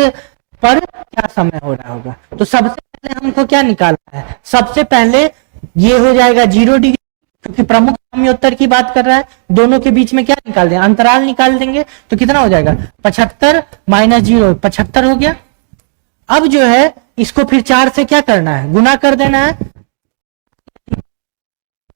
पर क्या समय हो रहा होगा। तो सबसे पहले हमको क्या निकालना है, सबसे पहले ये हो जाएगा 0 डिग्री, क्योंकि प्रमुख यामयोत्तर की बात कर रहा है। दोनों के बीच में क्या निकाल दें, अंतराल निकाल देंगे, तो कितना हो जाएगा 75 माइनस 0, 75 हो गया। अब जो है इसको फिर 4 से क्या करना है, गुना कर देना है।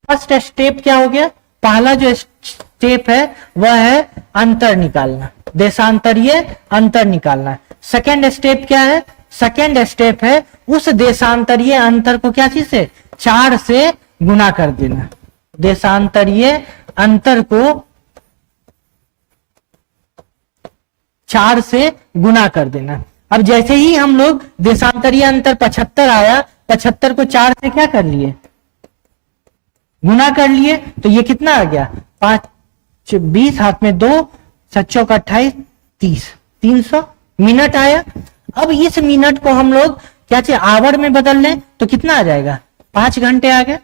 फर्स्ट स्टेप क्या हो गया, पहला जो स्टेप है वह है अंतर निकालना, देशांतरीय अंतर निकालना है। सेकेंड स्टेप क्या है, सेकेंड स्टेप है उस देशांतरीय अंतर को क्या चीज से, 4 से गुना कर देना। देशांतरीय अंतर को 4 से गुना कर देना। अब जैसे ही हम लोग देशांतरीय अंतर 75 आया, 75 को 4 से क्या कर लिए, गुना कर लिए, तो ये कितना आ गया, 5 20 हाथ में 2 7 का 28 30, 300 मिनट आया। अब इस मिनट को हम लोग क्या चाहिए, आवर में बदल लें तो कितना आ जाएगा, 5 घंटे आ गए,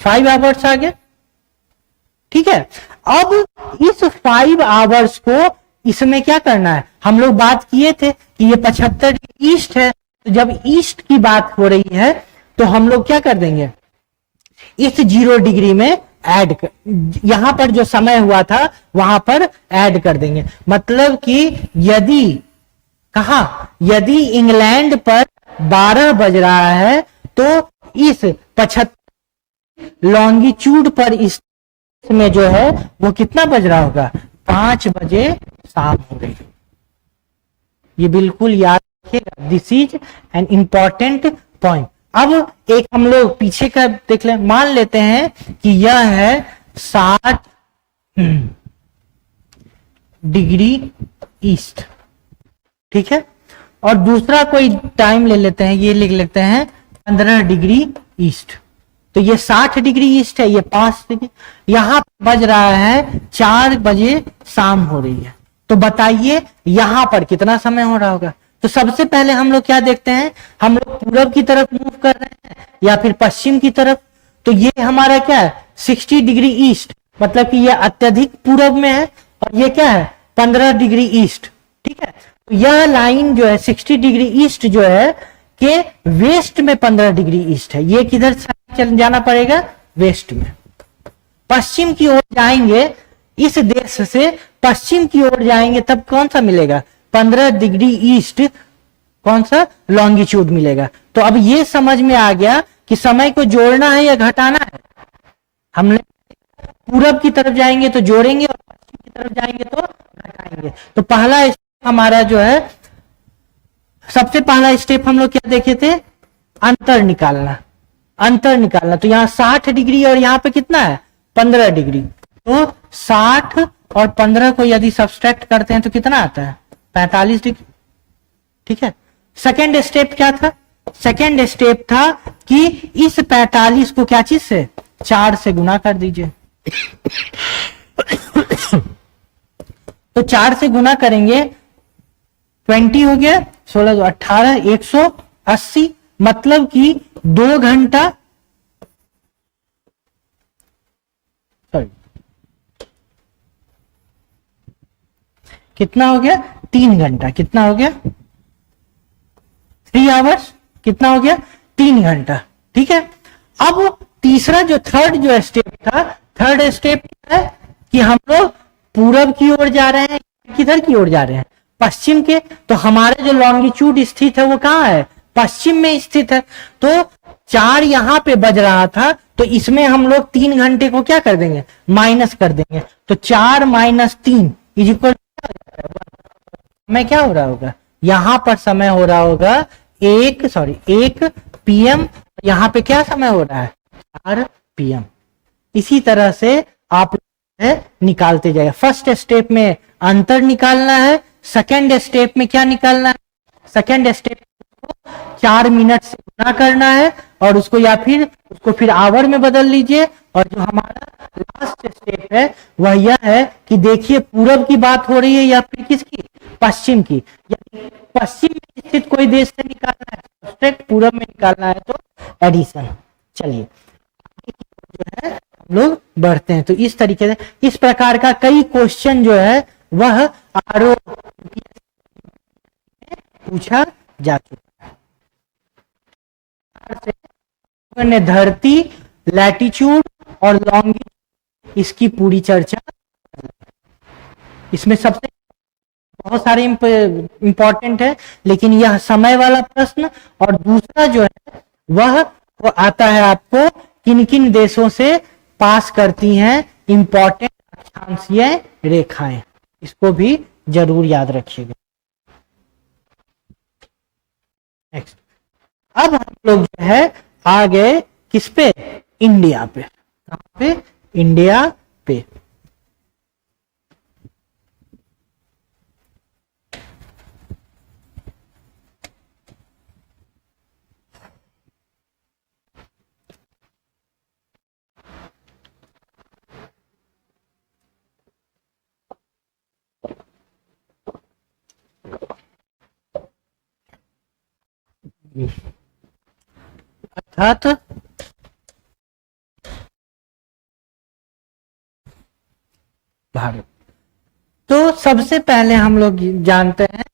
5 आवर्स आ गए। ठीक है, अब इस 5 आवर्स को इसमें क्या करना है, हम लोग बात किए थे कि ये 75 ईस्ट है, तो जब ईस्ट की बात हो रही है तो हम लोग क्या कर देंगे, इस 0 डिग्री में ऐड कर, यहां पर जो समय हुआ था वहां पर ऐड कर देंगे। मतलब कि यदि कहा, यदि इंग्लैंड पर 12 बज रहा है तो इस 75 लॉन्गिट्यूड पर इस में जो है वो कितना बज रहा होगा, 5 बजे शाम हो गई। ये बिल्कुल याद रखिएगा, this is an important point. अब एक हम लोग पीछे का देख लें, मान लेते हैं कि यह है 60 डिग्री ईस्ट, ठीक है। और दूसरा कोई टाइम ले लेते हैं, ये लिख लेते हैं 15 डिग्री ईस्ट। तो ये 60 डिग्री ईस्ट है, ये 5 डिग्री। यहां बज रहा है 4 बजे शाम हो रही है। तो बताइए यहां पर कितना समय हो रहा होगा। तो सबसे पहले हम लोग क्या देखते हैं, हम लोग पूरब की तरफ मूव कर रहे हैं या फिर पश्चिम की तरफ। तो ये हमारा क्या है 60 डिग्री ईस्ट, मतलब कि ये अत्यधिक पूरब में है। और ये क्या है 15 डिग्री ईस्ट, ठीक है। तो यह लाइन जो है 60 डिग्री ईस्ट जो है के वेस्ट में 15 डिग्री ईस्ट है। ये किधर चल जाना पड़ेगा, वेस्ट में। पश्चिम की ओर जाएंगे, इस देश से पश्चिम की ओर जाएंगे तब कौन सा मिलेगा 15 डिग्री ईस्ट, कौन सा लॉन्गिट्यूड मिलेगा। तो अब ये समझ में आ गया कि समय को जोड़ना है या घटाना है। हमने पूरब की तरफ जाएंगे तो जोड़ेंगे और पश्चिम की तरफ जाएंगे तो घटाएंगे। तो पहला स्टेप हमारा जो है, सबसे पहला स्टेप हम लोग क्या देखे थे, अंतर निकालना। अंतर निकालना, तो यहाँ 60 डिग्री और यहाँ पे कितना है 15 डिग्री। तो 60 और 15 को यदि सब्सट्रैक्ट करते हैं तो कितना आता है 45 डिग्री, ठीक है। सेकेंड स्टेप क्या था, सेकेंड स्टेप था कि इस 45 को क्या चीज से 4 से गुना कर दीजिए। तो 4 से गुना करेंगे 20 हो गया, 16 18 180, मतलब कि 2 घंटा, सॉरी कितना हो गया 3 घंटा, कितना हो गया 3 आवर्स, कितना हो गया 3 घंटा, ठीक है। अब तीसरा जो थर्ड जो स्टेप था, थर्ड स्टेप क्या है कि हम लोग पूरब की ओर जा रहे हैं, किधर की ओर जा रहे हैं पश्चिम के। तो हमारे जो लॉन्गिट्यूड स्थित है वो कहाँ है पश्चिम में स्थित है। तो 4 यहां पे बज रहा था, तो इसमें हम लोग 3 घंटे को क्या कर देंगे माइनस कर देंगे। तो 4 - 3 इज इक्वल समय क्या हो रहा होगा, यहां पर समय हो रहा होगा 1 PM। यहां पे क्या समय हो रहा है 4 PM। इसी तरह से आप निकालते जाएगा। फर्स्ट स्टेप में अंतर निकालना है, सेकेंड स्टेप में क्या निकालना है, सेकेंड स्टेप 4 मिनट से गुना करना है और उसको या फिर उसको फिर आवर में बदल लीजिए। और जो हमारा लास्ट स्टेप है वह यह है कि देखिए पूरब की बात हो रही है या फिर किसकी पश्चिम की। यदि पश्चिम में स्थित कोई देश से निकालना है सब्सट्रैक्ट, पूरब में निकालना है तो एडिशन। चलिए जो है हम लोग बढ़ते हैं। तो इस तरीके से इस प्रकार का कई क्वेश्चन जो है वह आरओ पूछा जा चुका है। ने धरती, लैटिट्यूड और लॉन्गिट्यूड इसकी पूरी चर्चा, इसमें सबसे बहुत सारे इंपॉर्टेंट है, लेकिन यह समय वाला प्रश्न। और दूसरा जो है वह वो आता है आपको किन किन देशों से पास करती हैं इंपॉर्टेंट अक्षांशीय रेखाएं, इसको भी जरूर याद रखिएगा। नेक्स्ट, अब हम लोग जो है आ गए किस पे, इंडिया पे। कहां पे, इंडिया पे। अर्थात भारत। तो सबसे पहले हम लोग जानते हैं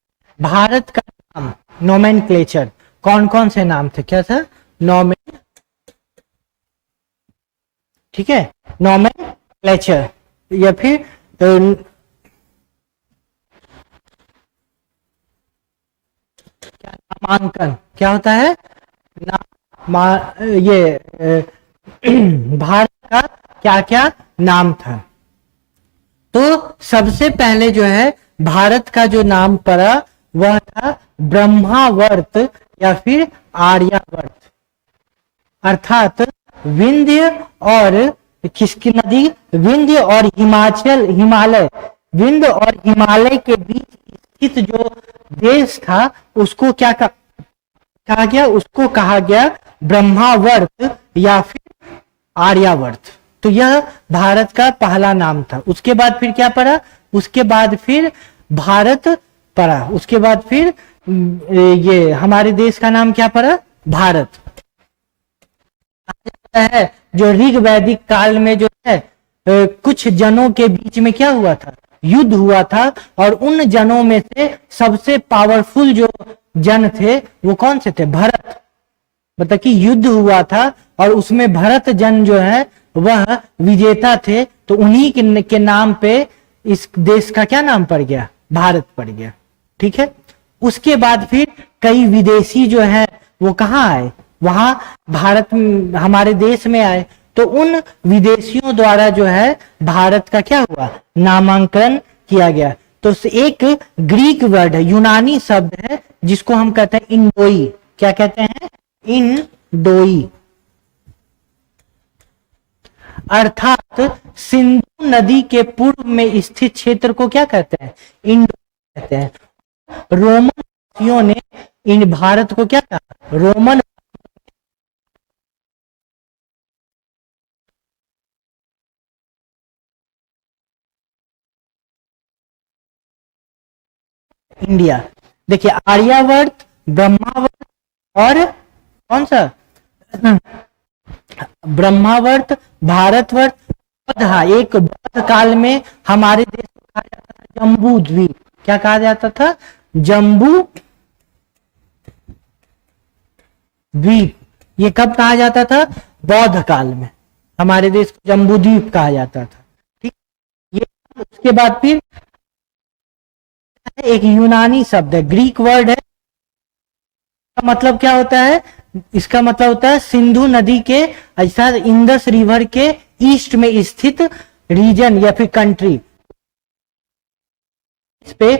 भारत का नाम, नोमेनक्लेचर, कौन कौन से नाम थे, क्या था नोमेन, ठीक है, नोमेनक्लेचर या फिर नामांकन, क्या होता है ये भारत का क्या क्या नाम था। तो सबसे पहले जो है भारत का जो नाम पड़ा वह था ब्रह्मावर्त या फिर आर्यावर्त, अर्थात विंध्य और किसकी नदी, विंध्य और हिमालय विंध्य और हिमालय के बीच स्थित जो देश था उसको क्या कहा गया, उसको कहा गया ब्रह्मावर्त या फिर आर्यावर्त। तो यह भारत का पहला नाम था। उसके बाद फिर क्या पड़ा, उसके बाद फिर भारत पड़ा, उसके बाद फिर ये हमारे देश का नाम क्या पड़ा, भारत है। जो ऋग वैदिक काल में जो है कुछ जनों के बीच में क्या हुआ था, युद्ध हुआ था, और उन जनों में से सबसे पावरफुल जो जन थे वो कौन से थे, भरत। मतलब कि युद्ध हुआ था और उसमें भरत जन जो है वह विजेता थे, तो उन्हीं के नाम पे इस देश का क्या नाम पड़ गया, भारत पड़ गया। ठीक है, उसके बाद फिर कई विदेशी जो है वो कहाँ आए, वहां भारत हमारे देश में आए, तो उन विदेशियों द्वारा जो है भारत का क्या हुआ, नामांकन किया गया। तो एक ग्रीक वर्ड है, यूनानी शब्द है, जिसको हम कहते हैं इंडोई। क्या कहते हैं, इंडोई, अर्थात सिंधु नदी के पूर्व में स्थित क्षेत्र को क्या कहते हैं, इंडो कहते हैं। रोमन ने इन भारत को क्या कहा, रोमन इंडिया। देखिए आर्यावर्त, ब्रह्मावर्त और कौन सा, ब्रह्मावर्त, भारतवर्त, एक बौद्ध काल में हमारे देश को कहा जाता था जम्बू द्वीप। क्या कहा जाता था, जम्बू द्वीप। ये कब कहा जाता था, बौद्ध काल में हमारे देश को जम्बू द्वीप कहा जाता था। ठीक, ये उसके बाद फिर एक यूनानी शब्द है, ग्रीक वर्ड है, मतलब क्या होता है, इसका मतलब होता है सिंधु नदी के, ऐसा इंडस रिवर के ईस्ट में स्थित रीजन या फिर कंट्री। इस पे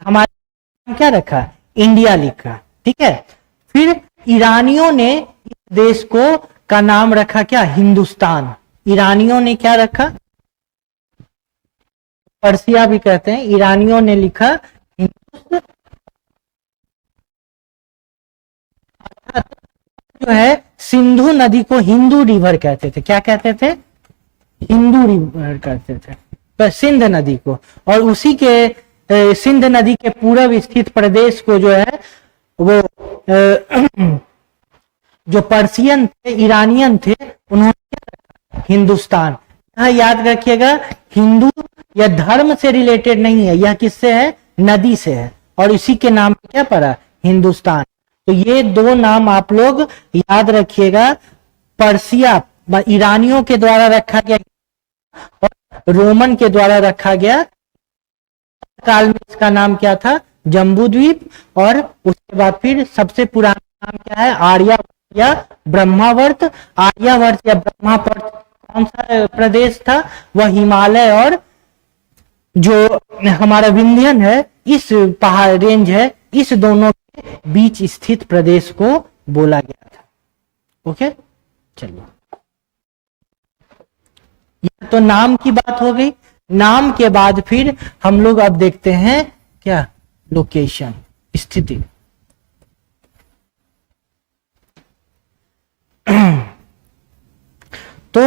हमारे क्या रखा, इंडिया लिखा। ठीक है, फिर ईरानियों ने इस देश को का नाम रखा क्या, हिंदुस्तान। ईरानियों ने क्या रखा, पर्सिया भी कहते हैं, ईरानियों ने लिखा हिंदुस्तान। जो है सिंधु नदी को हिंदू रिवर कहते थे। क्या कहते थे, हिंदू रिवर कहते थे, तो सिंध नदी को। और उसी के सिंध नदी के पूर्व स्थित प्रदेश को जो है वो जो पर्सियन थे, ईरानियन थे, उन्होंने हिंदुस्तान। यह याद रखिएगा, हिंदू यह धर्म से रिलेटेड नहीं है, यह किससे है, नदी से है, और इसी के नाम पे क्या पड़ा, हिंदुस्तान। तो ये दो नाम आप लोग याद रखिएगा। पर्सिया ईरानियों के द्वारा रखा गया और रोमन के द्वारा रखा गया। काल में इसका नाम क्या था, जम्बू द्वीप। और उसके बाद फिर सबसे पुराना नाम क्या है, आर्यावर्त या ब्रह्मावर्त। आर्यावर्त या ब्रह्मावर्त कौन सा प्रदेश था, वह हिमालय और जो हमारा विंध्यन है, इस पहाड़ रेंज है, इस दोनों के बीच स्थित प्रदेश को बोला गया था। ओके, चलिए, यह तो नाम की बात हो गई। नाम के बाद फिर हम लोग अब देखते हैं क्या, लोकेशन, स्थिति। तो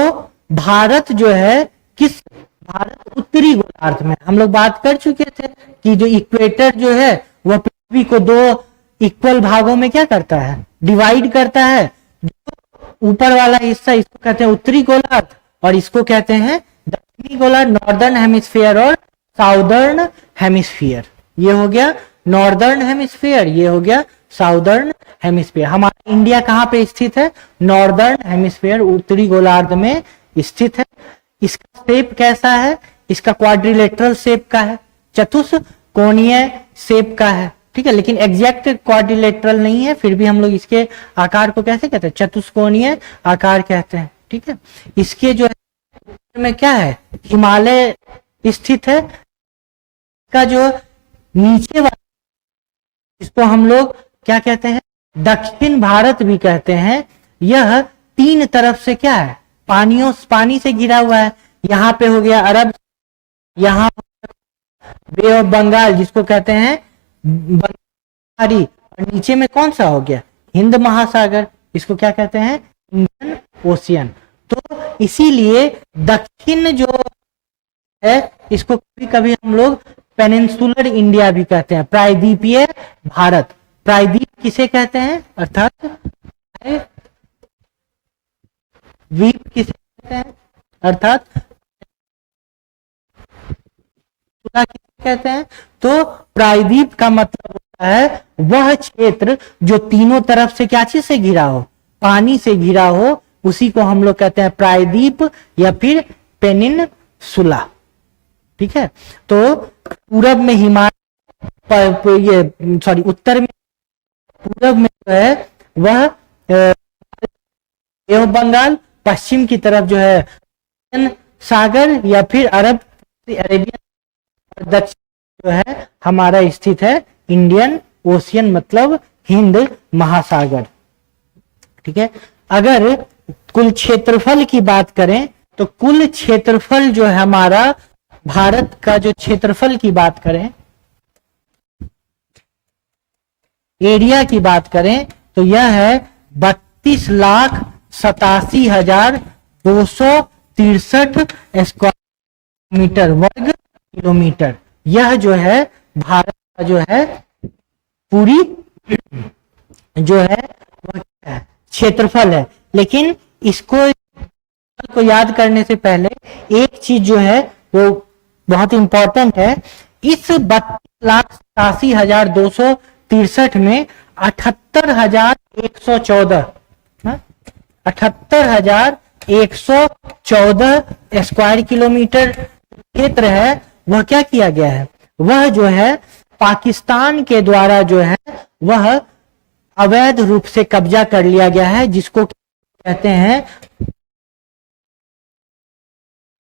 भारत जो है किस, भारत उत्तरी गोलार्ध में, हम लोग बात कर चुके थे कि जो इक्वेटर जो है वह पृथ्वी को दो इक्वल भागों में क्या करता है, डिवाइड करता है। जो ऊपर वाला हिस्सा इसको कहते हैं उत्तरी गोलार्ध और इसको कहते हैं दक्षिणी गोलार्ध, नॉर्दर्न हेमिस्फीयर और साउदर्न हेमिस्फीयर। ये हो गया नॉर्दर्न हेमिस्फीयर, ये हो गया साउदर्न हेमिस्फीयर। हमारा इंडिया कहाँ पे स्थित है, नॉर्दर्न हेमिस्फीयर, उत्तरी गोलार्ध में स्थित है। इसका शेप कैसा है, इसका क्वाड्रिलेटरल शेप का है, चतुष्कोणीय शेप का है। ठीक है, लेकिन एग्जैक्ट क्वाड्रिलेटरल नहीं है, फिर भी हम लोग इसके आकार को कैसे कहते हैं, चतुष्कोणीय आकार कहते हैं। ठीक है, इसके जो है में क्या है, हिमालय स्थित है। का जो नीचे वाला, इसको हम लोग क्या कहते हैं, दक्षिण भारत भी कहते हैं। यह तीन तरफ से क्या है, पानी से घिरा हुआ है। यहाँ पे हो गया अरब यहाँ बे ऑफ बंगाल जिसको कहते हैं बंगाली, और नीचे में कौन सा हो गया, हिंद महासागर, इसको क्या कहते हैं, इंडियन ओशियन। तो इसीलिए दक्षिण जो है इसको कभी कभी हम लोग पेनिनसुलर इंडिया भी कहते हैं, प्रायद्वीपीय भारत। प्रायद्वीप किसे कहते हैं, अर्थात द्वीप किसे कहते हैं, अर्थात किसे कहते हैं। तो प्रायद्वीप का मतलब होता है वह क्षेत्र जो तीनों तरफ से क्या चीज से घिरा हो, पानी से घिरा हो, उसी को हम लोग कहते हैं प्रायद्वीप या फिर पेनिनसुला। ठीक है, तो पूरब में हिमालय, ये सॉरी उत्तर में, पूरब में जो है वह बे ऑफ बंगाल, पश्चिम की तरफ जो है अरबियन सागर या फिर अरेबियन, और दक्षिण जो है हमारा स्थित है इंडियन ओशियन, मतलब हिंद महासागर। ठीक है, अगर कुल क्षेत्रफल की बात करें तो कुल क्षेत्रफल जो है हमारा भारत का, जो क्षेत्रफल की बात करें, एरिया की बात करें तो यह है 32,87,263 स्क्वायर मीटर, वर्ग किलोमीटर। यह जो है भारत का जो है पूरी जो है वह क्षेत्रफल है। लेकिन इसको याद करने से पहले एक चीज जो है वो बहुत इंपॉर्टेंट है। इस 32,87,263 में 78,114 78,114 स्क्वायर किलोमीटर क्षेत्र है, वह क्या किया गया है, वह जो है पाकिस्तान के द्वारा जो है वह अवैध रूप से कब्जा कर लिया गया है, जिसको कहते हैं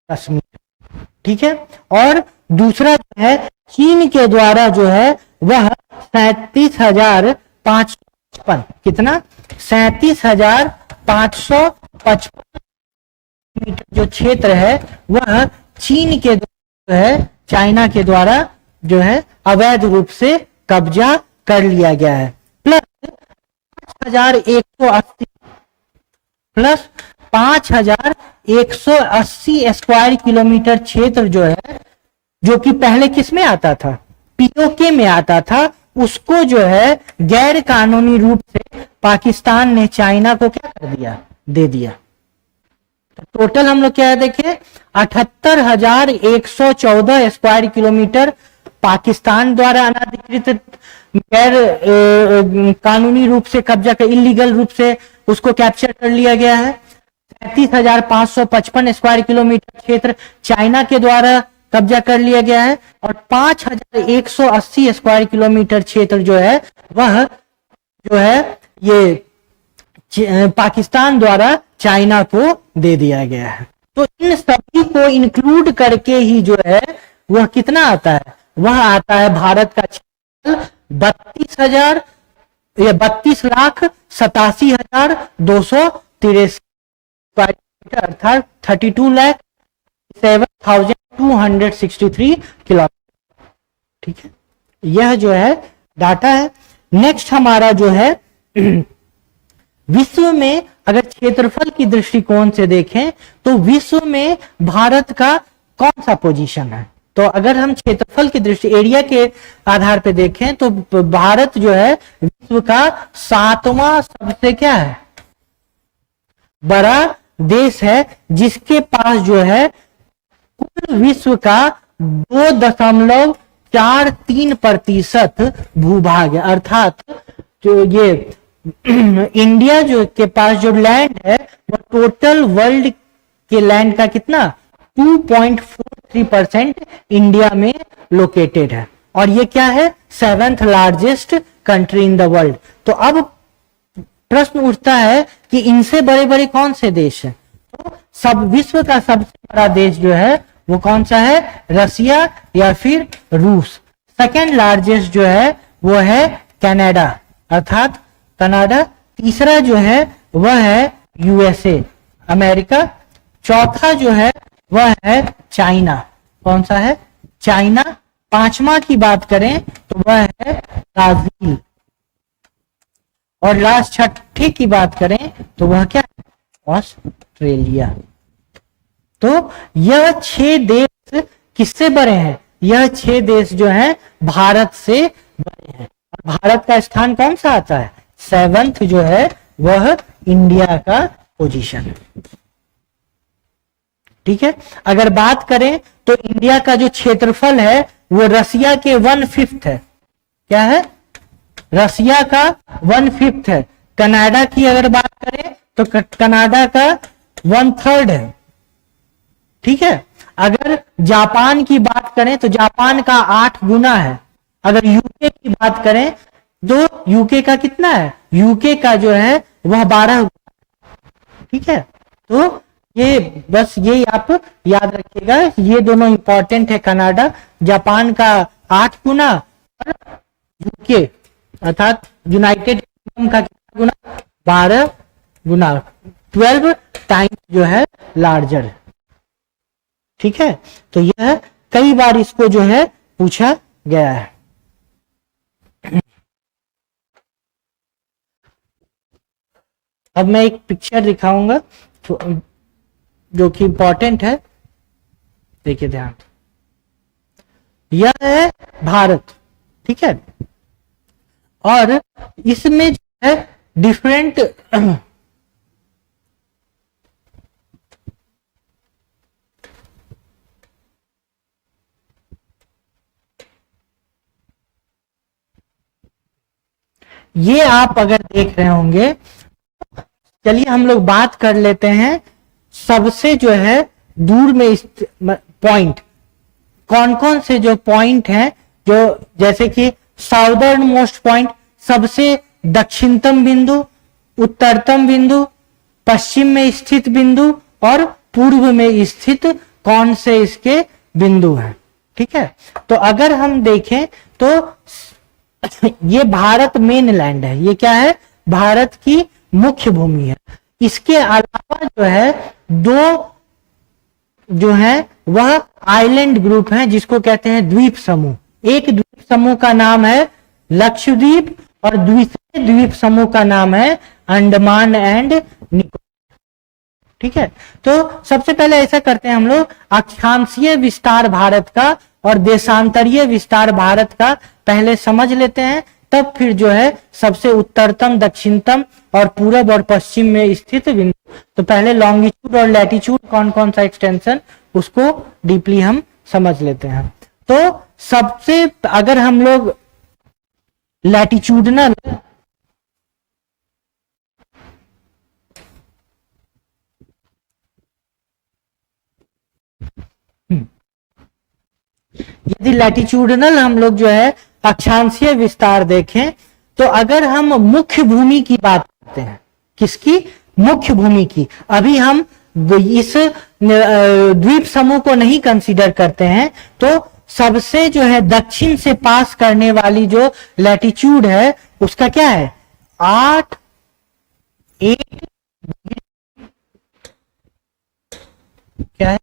कश्मीर। ठीक है, और दूसरा जो है चीन के द्वारा जो है वह 37,555, कितना, 37,555 मीटर जो क्षेत्र है वह चीन के द्वारा जो है, चाइना के द्वारा जो है अवैध रूप से कब्जा कर लिया गया है। प्लस 5,180 स्क्वायर किलोमीटर क्षेत्र जो है, जो कि पहले किस में आता था, पीओके में आता था, उसको जो है गैर कानूनी रूप से पाकिस्तान ने चाइना को क्या कर दिया, दे दिया। टोटल हम लोग क्या है देखें, 78,114 स्क्वायर किलोमीटर पाकिस्तान द्वारा अनाधिकृत गैर कानूनी रूप से कब्जा कर, इलीगल रूप से उसको कैप्चर कर लिया गया है। 37,555 स्क्वायर किलोमीटर क्षेत्र चाइना के द्वारा कब्जा कर लिया गया है, और 5,180 स्क्वायर किलोमीटर क्षेत्र जो है वह जो है ये पाकिस्तान द्वारा चाइना को दे दिया गया है। तो इन सभी को इंक्लूड करके ही जो है वह कितना आता है, वह आता है भारत का क्षेत्रफल 32,87,263 अर्थात 32,07,263 किलोमीटर। ठीक है, यह जो है डाटा है। नेक्स्ट हमारा जो है विश्व में अगर क्षेत्रफल की दृष्टिकोण से देखें तो विश्व में भारत का कौन सा पोजीशन है। तो अगर हम क्षेत्रफल की दृष्टि, एरिया के आधार पे देखें तो भारत जो है विश्व का 7वां सबसे क्या है, बड़ा देश है, जिसके पास जो है कुल विश्व का 2.43% भूभाग है। अर्थात जो ये इंडिया जो के पास जो लैंड है वो टोटल वर्ल्ड के लैंड का कितना 2.43% इंडिया में लोकेटेड है, और ये क्या है 7th largest country in the world. तो अब प्रश्न उठता है कि इनसे बड़े बड़े कौन से देश हैं। तो सब विश्व का सबसे बड़ा देश जो है वो कौन सा है, रसिया या फिर रूस। सेकेंड लार्जेस्ट जो है वो है कनाडा, अर्थात कनाडा। तीसरा जो है वह है यूएसए, अमेरिका। चौथा जो है वह है चाइना, कौन सा है? चाइना। पांचवा की बात करें तो वह है ब्राजील। और लास्ट छठे की बात करें तो वह क्या है? ऑस्ट्रेलिया। तो यह 6 देश किससे बड़े हैं? यह 6 देश जो हैं भारत से बड़े हैं। और भारत का स्थान कौन सा आता है? 7th जो है वह इंडिया का पोजीशन है। ठीक है। अगर बात करें तो इंडिया का जो क्षेत्रफल है वो रसिया के 1/5 है। क्या है? रसिया का 1/5 है। कनाडा की अगर बात करें तो कनाडा का 1/3 है। ठीक है। अगर जापान की बात करें तो जापान का 8 गुना है। अगर यूके की बात करें तो यूके का कितना है? यूके का जो है वह 12 गुना। ठीक है। तो ये बस ये आप याद रखिएगा, ये दोनों इंपॉर्टेंट है। कनाडा, जापान का 8 गुना और यूके अर्थात यूनाइटेड किंगडम का कितना गुना? 12 गुना, 12 टाइम्स जो है लार्जर। ठीक है। तो यह कई बार इसको जो है पूछा गया है। अब मैं एक पिक्चर दिखाऊंगा जो कि इंपॉर्टेंट है, देखिए ध्यान। यह है भारत। ठीक है। और इसमें जो है डिफरेंट ये आप अगर देख रहे होंगे, चलिए हम लोग बात कर लेते हैं सबसे जो है दूर में पॉइंट, कौन कौन से जो पॉइंट हैं, जो जैसे कि साउदर्न मोस्ट पॉइंट, सबसे दक्षिणतम बिंदु, उत्तरतम बिंदु, पश्चिम में स्थित बिंदु और पूर्व में स्थित कौन से इसके बिंदु हैं। ठीक है। तो अगर हम देखें तो ये भारत मेन लैंड है। ये क्या है? भारत की मुख्य भूमि है। इसके अलावा जो है 2 जो है वह आइलैंड ग्रुप हैं जिसको कहते हैं द्वीप समूह। एक द्वीप समूह का नाम है लक्षद्वीप और दूसरे द्वीप समूह का नाम है अंडमान एंड निकोबार। ठीक है। तो सबसे पहले ऐसा करते हैं हम लोग, अक्षांशीय विस्तार भारत का और देशांतरीय विस्तार भारत का पहले समझ लेते हैं, तब फिर जो है सबसे उत्तरतम, दक्षिणतम और पूरब और पश्चिम में स्थित बिंदु। तो पहले लॉन्गिट्यूड और लैटिट्यूड कौन कौन सा एक्सटेंशन, उसको डीपली हम समझ लेते हैं। तो सबसे अगर हम लोग लैटिट्यूडनल यदि लैटिट्यूडनल हम लोग जो है अक्षांशीय विस्तार देखें, तो अगर हम मुख्य भूमि की बात करते हैं, किसकी? मुख्य भूमि की। अभी हम इस द्वीप समूह को नहीं कंसीडर करते हैं। तो सबसे जो है दक्षिण से पास करने वाली जो लैटिट्यूड है उसका क्या है? 8 क्या है?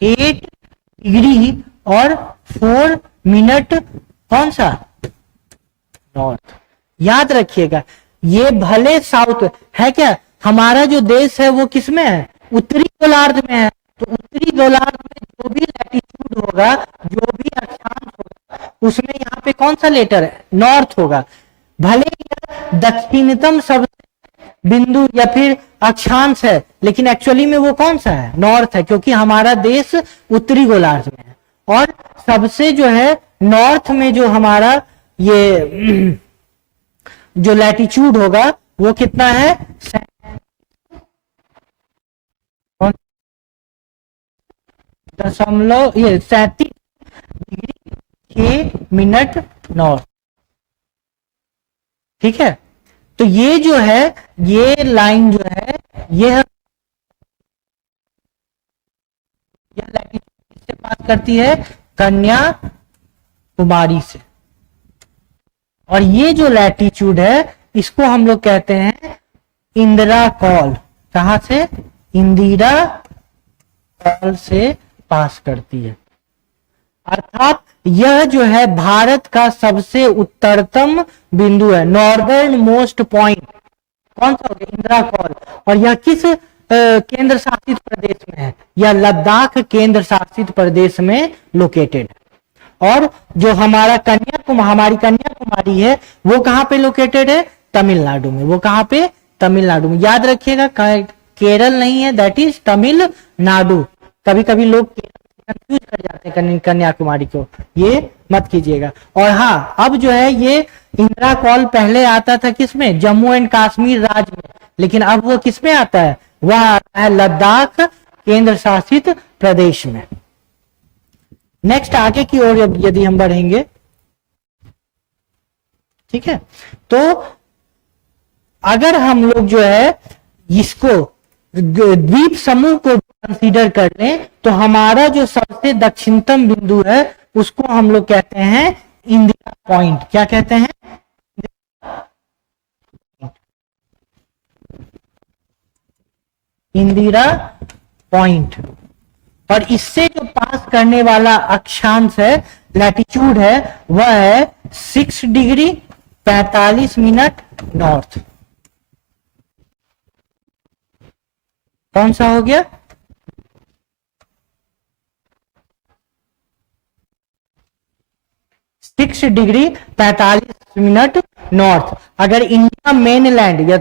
8 डिग्री और 4 मिनट कौन सा? नॉर्थ। याद रखिएगा, ये भले साउथ है, क्या हमारा जो देश है वो किस में है? उत्तरी गोलार्ध में है। तो उत्तरी गोलार्ध में जो भी लैटिट्यूड होगा, जो भी अक्षांश होगा, उसमें यहाँ पे कौन सा लेटर है? नॉर्थ होगा। भले यह दक्षिणतम सबसे बिंदु या फिर अक्षांश है, लेकिन एक्चुअली में वो कौन सा है? नॉर्थ है, क्योंकि हमारा देश उत्तरी गोलार्ध में है। और सबसे जो है नॉर्थ में जो हमारा ये जो लैटिट्यूड होगा वो कितना है? 37 डिग्री 6 मिनट नॉर्थ। ठीक है। तो ये जो है, ये लाइन जो है, ये लैटिट्यूड किससे पास करती है? कन्याकुमारी से। और ये जो लैटिट्यूड है इसको हम लोग कहते हैं इंदिरा कॉल। कहां से? इंदिरा कॉल से पास करती है। अर्थात यह जो है भारत का सबसे उत्तरतम बिंदु है, नॉर्दर्न मोस्ट पॉइंट। कौन सा हो गया? इंदिरा कॉल। और यह किस केंद्र शासित प्रदेश में है? यह लद्दाख केंद्र शासित प्रदेश में लोकेटेड है। और जो हमारी कन्याकुमारी है वो कहां पे लोकेटेड है? तमिलनाडु में। वो कहां पे? तमिलनाडु में। याद रखिएगा, केरल नहीं है, दैट इज तमिलनाडु। कभी कभी लोग कंफ्यूज कर जाते हैं कन्याकुमारी को, ये मत कीजिएगा। और हाँ, अब जो है ये इंदिरा कॉल पहले आता था किसमें? जम्मू एंड कश्मीर राज्य में, लेकिन अब वो किसमें आता है? वह आता है लद्दाख केंद्र शासित प्रदेश में। नेक्स्ट आगे की ओर यदि हम बढ़ेंगे, ठीक है, तो अगर हम लोग जो है इसको द्वीप समूह को कंसीडर कर लें तो हमारा जो सबसे दक्षिणतम बिंदु है उसको हम लोग कहते हैं इंदिरा पॉइंट। क्या कहते हैं? इंदिरा पॉइंट। और इससे जो पास करने वाला अक्षांश है, लैटिट्यूड है, वह है 6 डिग्री 45 मिनट नॉर्थ। कौन सा हो गया? 6 डिग्री 45 मिनट नॉर्थ। अगर इंडिया मेनलैंड या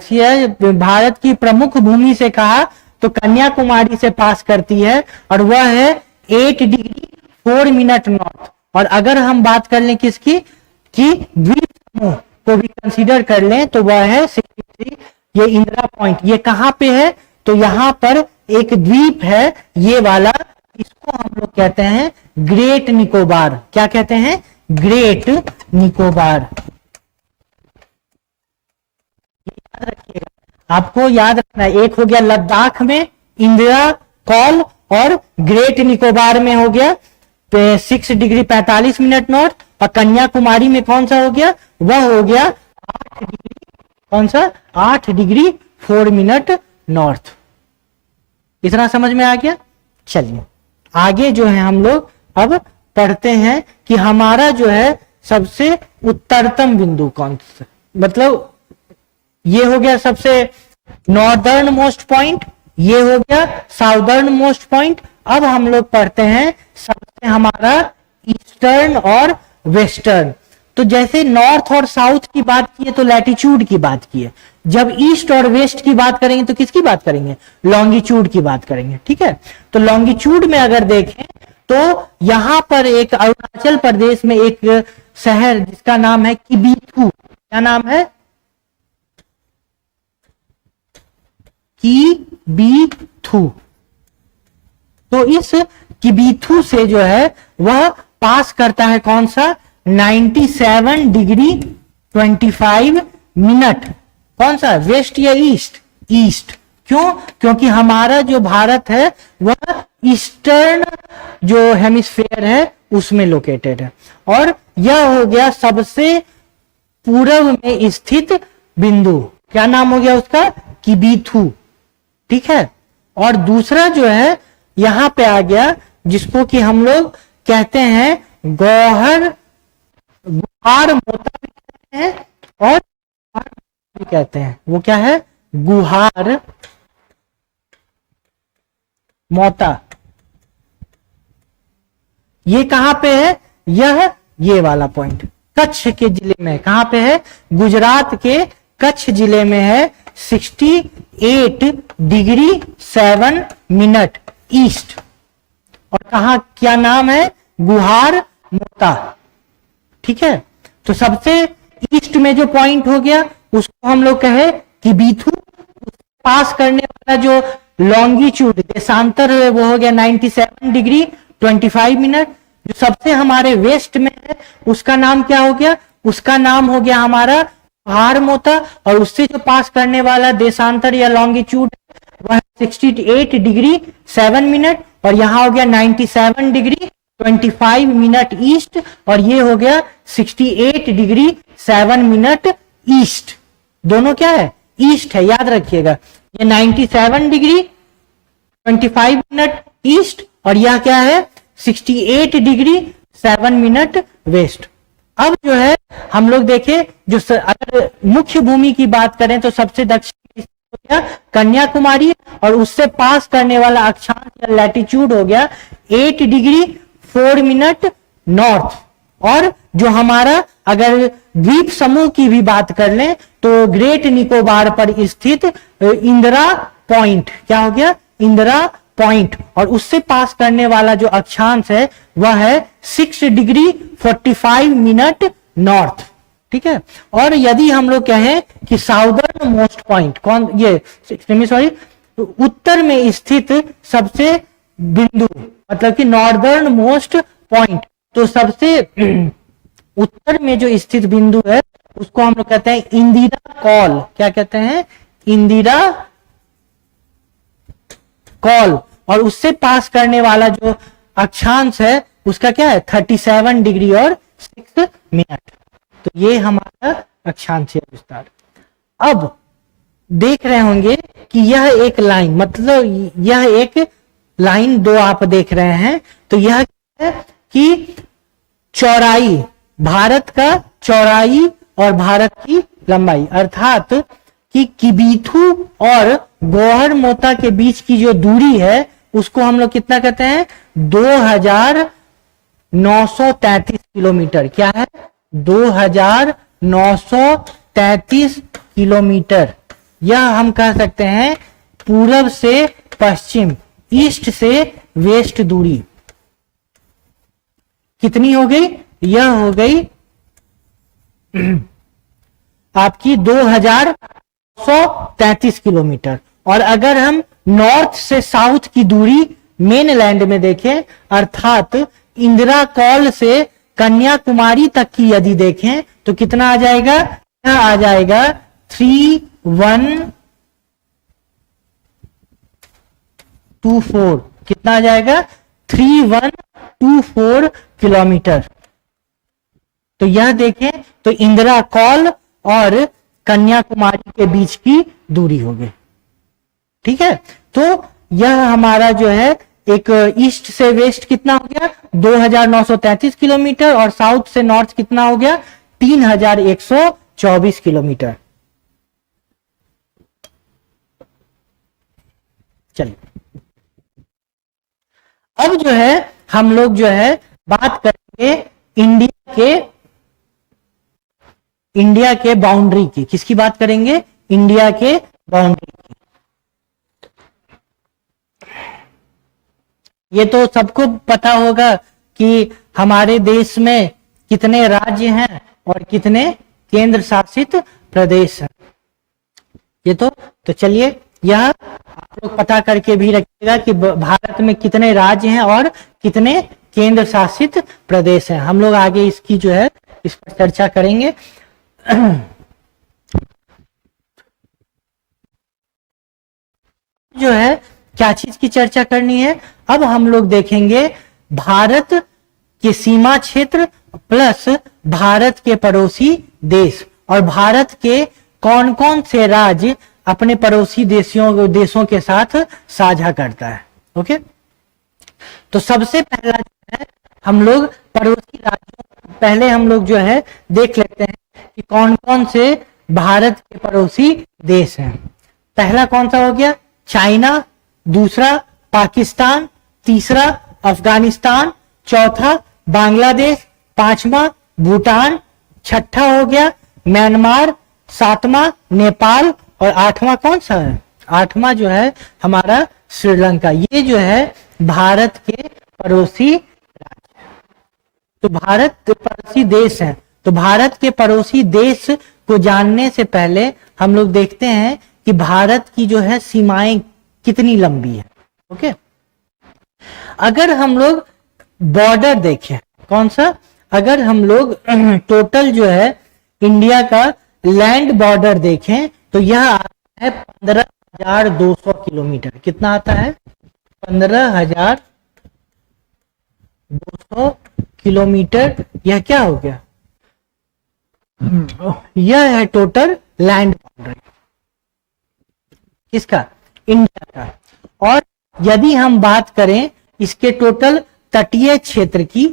भारत की प्रमुख भूमि से कहा तो कन्याकुमारी से पास करती है और वह है 8 डिग्री 4 मिनट नॉर्थ। और अगर हम बात कर लें किसकी, कि द्वीप समूह को भी कंसीडर कर लें तो वह है 63। ये इंदिरा पॉइंट ये कहां पे है? तो यहां पर एक द्वीप है ये वाला, इसको हम लोग कहते हैं ग्रेट निकोबार। क्या कहते हैं? ग्रेट निकोबार। याद रखिएगा, आपको याद रखना है। एक हो गया लद्दाख में इंदिरा कॉल और ग्रेट निकोबार में हो गया 6 डिग्री 45 मिनट नॉर्थ। और कन्याकुमारी में कौन सा हो गया? वह हो गया 8 डिग्री, कौन सा? 8 डिग्री 4 मिनट नॉर्थ। इतना समझ में आ गया? चलिए आगे जो है हम लोग अब पढ़ते हैं कि हमारा जो है सबसे उत्तरतम बिंदु कौन सा, मतलब ये हो गया सबसे नॉर्दर्न मोस्ट पॉइंट, ये हो गया साउदर्न मोस्ट पॉइंट। अब हम लोग पढ़ते हैं सबसे हमारा ईस्टर्न और वेस्टर्न। तो जैसे नॉर्थ और साउथ की बात की है तो लैटिट्यूड की बात की है, जब ईस्ट और वेस्ट की बात करेंगे तो किसकी बात करेंगे? लॉन्गिट्यूड की बात करेंगे। ठीक है, तो लॉन्गिट्यूड में अगर देखें तो यहां पर एक अरुणाचल प्रदेश में एक शहर जिसका नाम है किबीथू। क्या नाम है? किबीथू। तो इस किबीथू से जो है वह पास करता है कौन सा? 97 डिग्री 25 मिनट। कौन सा? वेस्ट या ईस्ट? ईस्ट। क्यों? क्योंकि हमारा जो भारत है वह ईस्टर्न जो हेमिस्फीयर है उसमें लोकेटेड है। और यह हो गया सबसे पूर्व में स्थित बिंदु। क्या नाम हो गया उसका? किबीथू। ठीक है, और दूसरा जो है यहां पे आ गया जिसको कि हम लोग कहते हैं गुहार मोता भी कहते हैं और भी कहते हैं। वो क्या है? गुहार मोता। ये कहां पे है? ये वाला पॉइंट कच्छ के जिले में। कहां पे है? गुजरात के कच्छ जिले में है। 68 डिग्री 7 मिनट ईस्ट। और कहा क्या नाम है? गुहार मोता। ठीक है, तो सबसे ईस्ट में जो पॉइंट हो गया उसको हम लोग कहे किबीथू। पास करने वाला जो लॉन्गिट्यूड देशांतर है वो हो गया 97 डिग्री 25 मिनट। जो सबसे हमारे वेस्ट में है उसका नाम क्या हो गया? उसका नाम हो गया हमारा गुहार मोता। और उससे जो पास करने वाला देशांतर या लॉन्गिट्यूड वह 68 डिग्री 7 मिनट। और यहां हो गया 97 डिग्री 25 मिनट ईस्ट। और ये हो गया 68 डिग्री 7 मिनट ईस्ट। दोनों क्या है? ईस्ट है। याद रखिएगा, ये 97 डिग्री 25 मिनट ईस्ट और यह क्या है? 68 डिग्री 7 मिनट वेस्ट। अब जो है हम लोग देखें, अगर मुख्य भूमि की बात करें तो सबसे दक्षिण हो गया कन्याकुमारी, और उससे पास करने वाला अक्षांश या लैटिट्यूड हो गया 8 डिग्री 4 मिनट नॉर्थ। और जो हमारा अगर द्वीप समूह की भी बात कर लें तो ग्रेट निकोबार पर स्थित इंदिरा पॉइंट, क्या हो गया, इंदिरा पॉइंट, और उससे पास करने वाला जो अक्षांश है वह है 6 डिग्री 45 मिनट नॉर्थ। ठीक है। और यदि हम लोग कहें कि साउदर्न मोस्ट पॉइंट कौन, ये सॉरी, उत्तर में स्थित सबसे बिंदु, मतलब कि नॉर्दर्न मोस्ट पॉइंट, तो सबसे उत्तर में जो स्थित बिंदु है उसको हम लोग कहते हैं इंदिरा कॉल। क्या कहते हैं, इंदिरा कॉल। और उससे पास करने वाला जो अक्षांश है उसका क्या है, 37 डिग्री और 6 मिनट। तो ये हमारा अक्षांशीय विस्तार। अब देख रहे होंगे कि यह एक लाइन, मतलब यह एक लाइन दो आप देख रहे हैं, तो यह है कि चौड़ाई, भारत का चौड़ाई और भारत की लंबाई, अर्थात कि किबीथु और गोहर मोता के बीच की जो दूरी है उसको हम लोग कितना कहते हैं, 2933 किलोमीटर। क्या है, 2933 किलोमीटर। यह हम कह सकते हैं पूरब से पश्चिम, ईस्ट से वेस्ट दूरी कितनी हो गई, यह हो गई आपकी 2933 किलोमीटर। और अगर हम नॉर्थ से साउथ की दूरी मेन लैंड में देखें, अर्थात इंदिरा कॉल से कन्याकुमारी तक की यदि देखें तो कितना आ जाएगा, यह आ जाएगा 3124। कितना आ जाएगा, 3124 किलोमीटर। तो यह देखें तो इंदिरा कॉल और कन्याकुमारी के बीच की दूरी हो गई। ठीक है। तो यह हमारा जो है एक ईस्ट से वेस्ट कितना हो गया, 2933 किलोमीटर, और साउथ से नॉर्थ कितना हो गया, 3124 किलोमीटर। चलिए अब जो है हम लोग जो है बात करेंगे इंडिया के बाउंड्री की। किसकी बात करेंगे, इंडिया के बाउंड्री की। ये तो सबको पता होगा कि हमारे देश में कितने राज्य हैं और कितने केंद्र शासित प्रदेश हैं। ये तो चलिए यह आप लोग पता करके भी रखिएगा कि भारत में कितने राज्य हैं और कितने केंद्र शासित प्रदेश हैं। हम लोग आगे इसकी जो है इस पर चर्चा करेंगे। जो है क्या चीज की चर्चा करनी है, अब हम लोग देखेंगे भारत के सीमा क्षेत्र प्लस भारत के पड़ोसी देश, और भारत के कौन कौन से राज्य अपने पड़ोसी देशों के साथ साझा करता है। ओके, तो सबसे पहला जो है हम लोग पड़ोसी राज्यों, पहले हम लोग जो है देख लेते हैं कि कौन कौन से भारत के पड़ोसी देश हैं। पहला कौन सा हो गया, चाइना, दूसरा पाकिस्तान, तीसरा अफगानिस्तान, चौथा बांग्लादेश, पांचवा भूटान, छठा हो गया म्यांमार, सातवां नेपाल, और आठवां कौन सा है, आठवां जो है हमारा श्रीलंका। ये जो है भारत के पड़ोसी राज्य, तो भारत पड़ोसी देश है। तो भारत के पड़ोसी देश को जानने से पहले हम लोग देखते हैं कि भारत की जो है सीमाएं कितनी लंबी है। ओके, अगर हम लोग बॉर्डर देखें, कौन सा, अगर हम लोग टोटल जो है इंडिया का लैंड बॉर्डर देखें तो यह आता है 15,200 किलोमीटर। कितना आता है, 15,200 किलोमीटर। यह क्या हो गया, यह है टोटल लैंड बाउंड्री किसका, इंडिया का। और यदि हम बात करें इसके टोटल तटीय क्षेत्र की,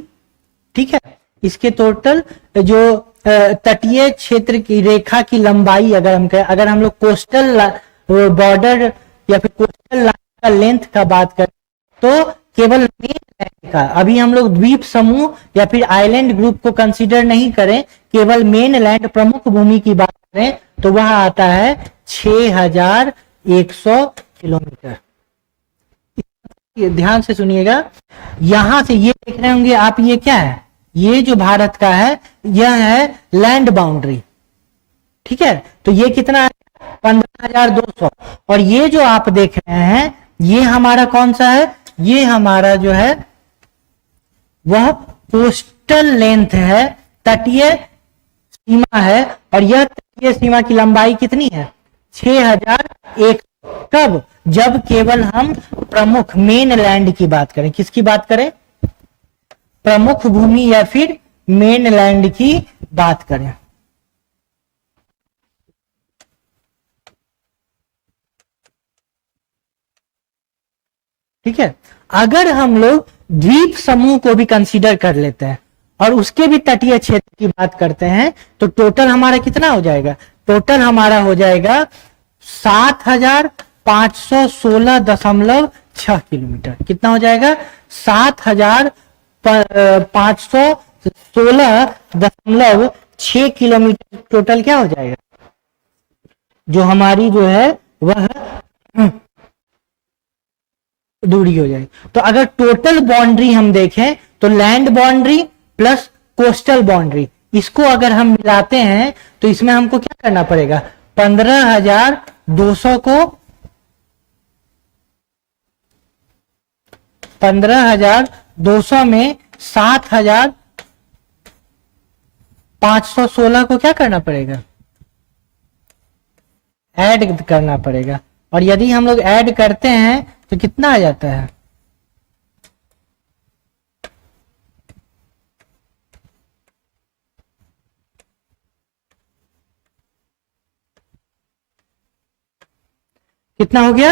ठीक है। इसके टोटल जो तटीय क्षेत्र की रेखा की लंबाई अगर हम कहें, अगर हम लोग कोस्टल बॉर्डर या फिर कोस्टल लाइन का लेंथ का बात करें तो केवल मेन लैंड का, अभी हम लोग द्वीप समूह या फिर आइलैंड ग्रुप को कंसीडर नहीं करें, केवल मेन लैंड प्रमुख भूमि की बात करें तो वह आता है 6100 किलोमीटर। ध्यान से सुनिएगा, यहां से ये देख रहे होंगे आप, ये क्या है, ये जो भारत का है यह है लैंड बाउंड्री, ठीक है। तो ये कितना है 15,200, और ये जो आप देख रहे हैं ये हमारा कौन सा है, ये हमारा जो है वह कोस्टल लेंथ है, तटीय सीमा है, और यह तटीय सीमा की लंबाई कितनी है 6100। कब, जब केवल हम प्रमुख मेन लैंड की बात करें, किसकी बात करें, प्रमुख भूमि या फिर मेन लैंड की बात करें। ठीक है। अगर हम लोग द्वीप समूह को भी कंसीडर कर लेते हैं और उसके भी तटीय क्षेत्र की बात करते हैं तो टोटल हमारा कितना हो जाएगा, टोटल हमारा हो जाएगा 7516.6 किलोमीटर। कितना हो जाएगा 7516.6 किलोमीटर टोटल क्या हो जाएगा, जो हमारी जो है वह दूरी हो जाएगी। तो अगर टोटल बाउंड्री हम देखें तो land boundary plus coastal boundary, इसको अगर हम मिलाते हैं तो इसमें हमको क्या करना पड़ेगा, 15,200 को 15,200 में 7,516 को क्या करना पड़ेगा, ऐड करना पड़ेगा। और यदि हम लोग ऐड करते हैं तो कितना आ जाता है, कितना हो गया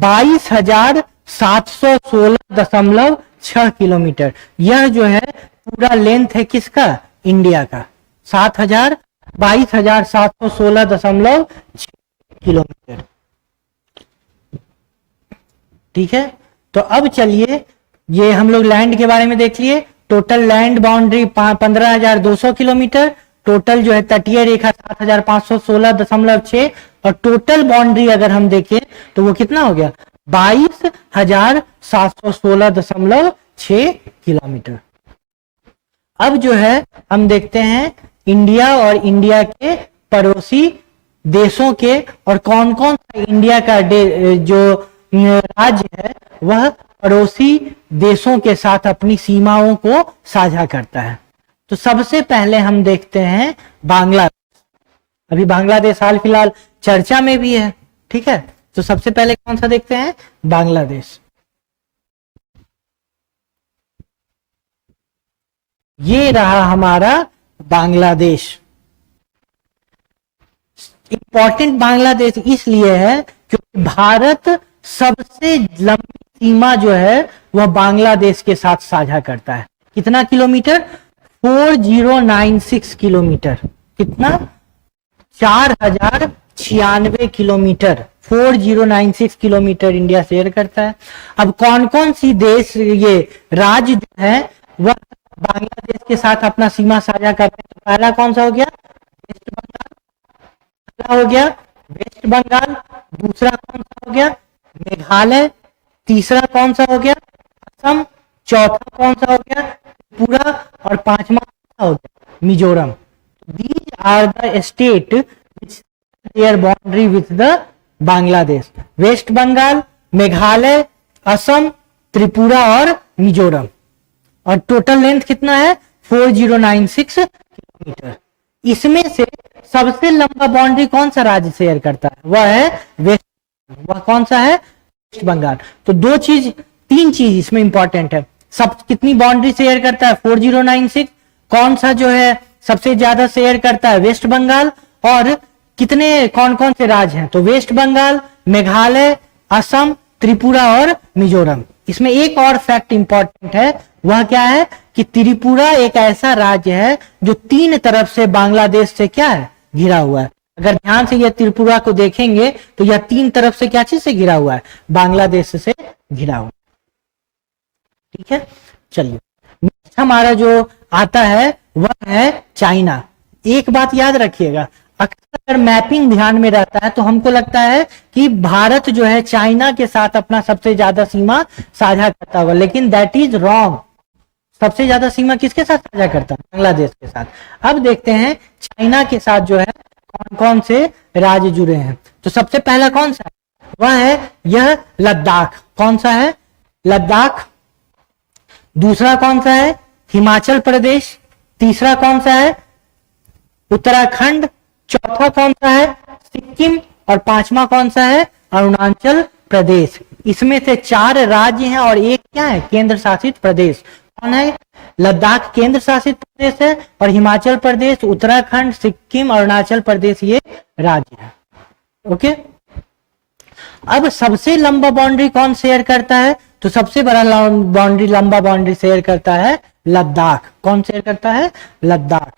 22,716.6 किलोमीटर। यह जो है पूरा लेंथ है किसका, इंडिया का, 22,716.6 किलोमीटर। ठीक है। तो अब चलिए, ये हम लोग लैंड के बारे में देख लिए, total land boundary 15,200 kilometre, total जो है तटीय रेखा 7,516.6, और टोटल बाउंड्री अगर हम देखें तो वो कितना हो गया 22,716.6 किलोमीटर। अब जो है हम देखते हैं इंडिया और इंडिया के पड़ोसी देशों के, और कौन कौन सा इंडिया का जो राज्य है वह पड़ोसी देशों के साथ अपनी सीमाओं को साझा करता है। तो सबसे पहले हम देखते हैं बांग्लादेश। अभी बांग्लादेश हाल फिलहाल चर्चा में भी है, ठीक है। तो सबसे पहले कौन सा देखते हैं, बांग्लादेश। ये रहा हमारा बांग्लादेश। इंपॉर्टेंट बांग्लादेश इसलिए है क्योंकि भारत सबसे लंबी सीमा जो है वह बांग्लादेश के साथ साझा करता है। कितना किलोमीटर, 4096 किलोमीटर। कितना, 4096 किलोमीटर, 4096 किलोमीटर इंडिया शेयर करता है। अब कौन कौन सी देश, ये राज्य जो है वह बांग्लादेश के साथ अपना सीमा साझा करते हैं। पहला कौन सा हो गया, वेस्ट बंगाल, पहला हो गया वेस्ट बंगाल, दूसरा कौन सा हो गया मेघालय, तीसरा कौन सा हो गया असम, चौथा कौन सा हो गया त्रिपुरा, और पांचवा कौन सा हो गया Mizoram. These are the state which their boundary with the Bangladesh, West Bengal, Meghalaya, Assam, Tripura और मिजोरम। और टोटल लेंथ कितना है 4096 किलोमीटर। इसमें से सबसे लंबा बाउंड्री कौन सा राज्य शेयर करता है, वह है वेस्ट, वह कौन सा है वेस्ट बंगाल। तो तीन चीज इसमें इंपॉर्टेंट है। सब कितनी बाउंड्री शेयर करता है 4096, कौन सा जो है सबसे ज्यादा शेयर करता है वेस्ट बंगाल, और कितने कौन कौन से राज्य हैं, तो वेस्ट बंगाल, मेघालय, असम, त्रिपुरा और मिजोरम। इसमें एक और फैक्ट इंपॉर्टेंट है, वह क्या है कि त्रिपुरा एक ऐसा राज्य है जो 3 तरफ से बांग्लादेश से क्या है, घिरा हुआ है। अगर ध्यान से यह त्रिपुरा को देखेंगे तो यह 3 तरफ से क्या चीज से घिरा हुआ है, बांग्लादेश से घिरा हुआ। ठीक है, चलिए नेक्स्ट हमारा जो आता है वह है चाइना। एक बात याद रखिएगा, अक्सर मैपिंग ध्यान में रहता है तो हमको लगता है कि भारत जो है चाइना के साथ अपना सबसे ज्यादा सीमा साझा करता होगा, लेकिन दैट इज रॉन्ग। सबसे ज्यादा सीमा किसके साथ साझा करता है, बांग्लादेश के साथ। अब देखते हैं चाइना के साथ जो है कौन कौन से राज्य जुड़े हैं। तो सबसे पहला कौन सा है, वह है यह लद्दाख। कौन सा है, लद्दाख। दूसरा कौन सा है, हिमाचल प्रदेश। तीसरा कौन सा है, उत्तराखंड। चौथा कौन सा है, सिक्किम। और पांचवा कौन सा है, अरुणाचल प्रदेश। इसमें से 4 राज्य हैं और एक क्या है, केंद्र शासित प्रदेश। कौन है, लद्दाख केंद्र शासित प्रदेश है और हिमाचल प्रदेश, उत्तराखंड, सिक्किम, अरुणाचल प्रदेश ये राज्य है। ओके, अब सबसे लंबा बाउंड्री कौन शेयर करता है, तो सबसे बड़ा लंबा बाउंड्री शेयर करता है लद्दाख। कौन शेयर करता है, लद्दाख।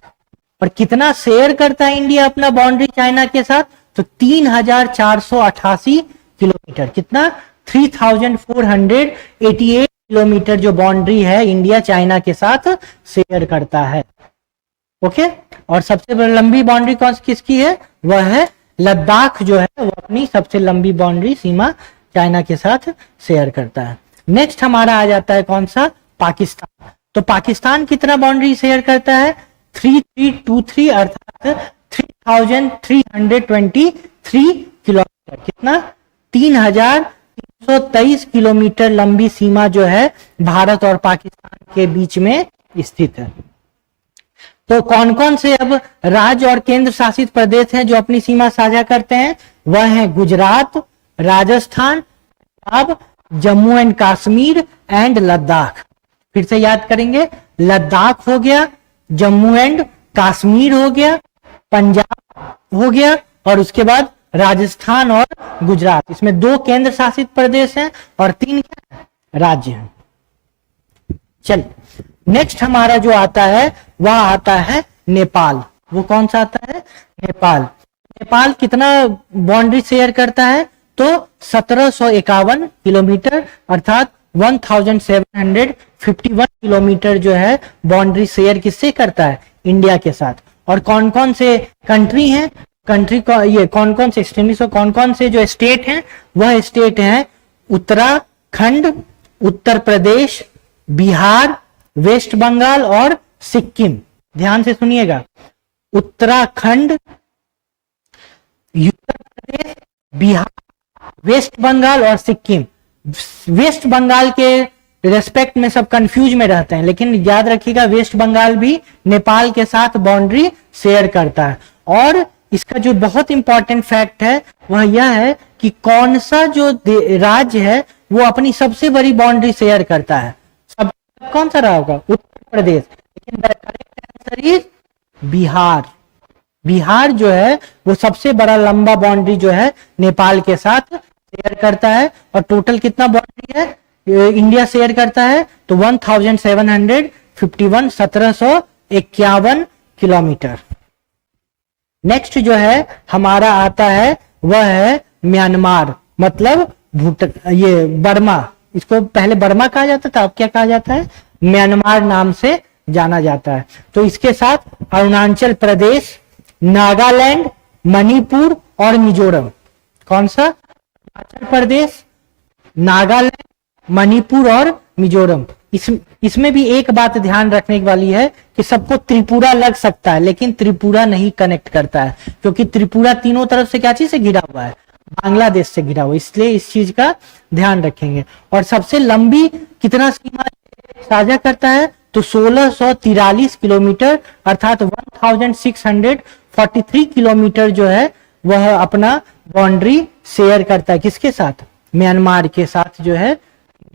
और कितना शेयर करता है इंडिया अपना बाउंड्री चाइना के साथ, तो 3488 किलोमीटर। कितना, 3488 किलोमीटर जो बाउंड्री है इंडिया चाइना के साथ शेयर करता है। ओके, और सबसे बड़ी लंबी बाउंड्री कौन किसकी है, वह है लद्दाख जो है वो अपनी सबसे लंबी बाउंड्री सीमा चाइना के साथ शेयर करता है। नेक्स्ट हमारा आ जाता है कौन सा, पाकिस्तान। तो पाकिस्तान कितना बाउंड्री शेयर करता है, 3323 अर्थात 3323 किलोमीटर। कितना, 3323 किलोमीटर लंबी सीमा जो है भारत और पाकिस्तान के बीच में स्थित है। तो कौन कौन से अब राज्य और केंद्र शासित प्रदेश हैं जो अपनी सीमा साझा करते हैं, वह है गुजरात, राजस्थान, पंजाब, जम्मू एंड कश्मीर एंड लद्दाख। फिर से याद करेंगे, लद्दाख हो गया, जम्मू एंड कश्मीर हो गया, पंजाब हो गया और उसके बाद राजस्थान और गुजरात। इसमें 2 केंद्र शासित प्रदेश हैं और 3 राज्य हैं। चलिए नेक्स्ट हमारा जो आता है वह आता है नेपाल। वो कौन सा आता है, नेपाल। नेपाल कितना बाउंड्री शेयर करता है, तो 1751 किलोमीटर अर्थात 1751 किलोमीटर जो है बाउंड्री शेयर किससे करता है, इंडिया के साथ। और कौन कौन से कंट्री हैं, कंट्री को ये कौन कौन से एक्सट्रीमिस्ट, कौन कौन से जो स्टेट हैं, वह स्टेट हैं उत्तराखंड, उत्तर प्रदेश, बिहार, वेस्ट बंगाल और सिक्किम। ध्यान से सुनिएगा, उत्तराखंड, उत्तर प्रदेश, बिहार, वेस्ट बंगाल और सिक्किम। वेस्ट बंगाल के रेस्पेक्ट में सब कंफ्यूज में रहते हैं, लेकिन याद रखिएगा वेस्ट बंगाल भी नेपाल के साथ बाउंड्री शेयर करता है। और इसका जो बहुत इंपॉर्टेंट फैक्ट है वह यह है कि कौन सा जो राज्य है वो अपनी सबसे बड़ी बाउंड्री शेयर करता है। सब कौन सा रहा होगा, उत्तर प्रदेश, लेकिन correct answer is Bihar. Bihar जो है वो सबसे बड़ा लंबा बाउंड्री जो है नेपाल के साथ शेयर करता है। और टोटल कितना बाउंड्री है इंडिया शेयर करता है, तो 1751 1751 किलोमीटर। नेक्स्ट जो है हमारा आता है वह है म्यांमार, मतलब भूटान, ये बर्मा। इसको पहले बर्मा कहा जाता था, अब क्या कहा जाता है, म्यांमार नाम से जाना जाता है। तो इसके साथ अरुणाचल प्रदेश, नागालैंड, मणिपुर और मिजोरम। कौन सा, अरुणाचल प्रदेश, नागालैंड, मणिपुर और मिजोरम। इसमें भी एक बात ध्यान रखने वाली है कि सबको त्रिपुरा लग सकता है, लेकिन त्रिपुरा नहीं कनेक्ट करता है, क्योंकि त्रिपुरा तीनों तरफ से क्या चीज से घिरा हुआ है, बांग्लादेश से घिरा हुआ, इसलिए इस चीज का ध्यान रखेंगे। और सबसे लंबी कितना सीमा साझा करता है, तो 1643 किलोमीटर अर्थात 1643 किलोमीटर जो है वह अपना बाउंड्री शेयर करता है। किसके साथ, म्यांमार के साथ जो है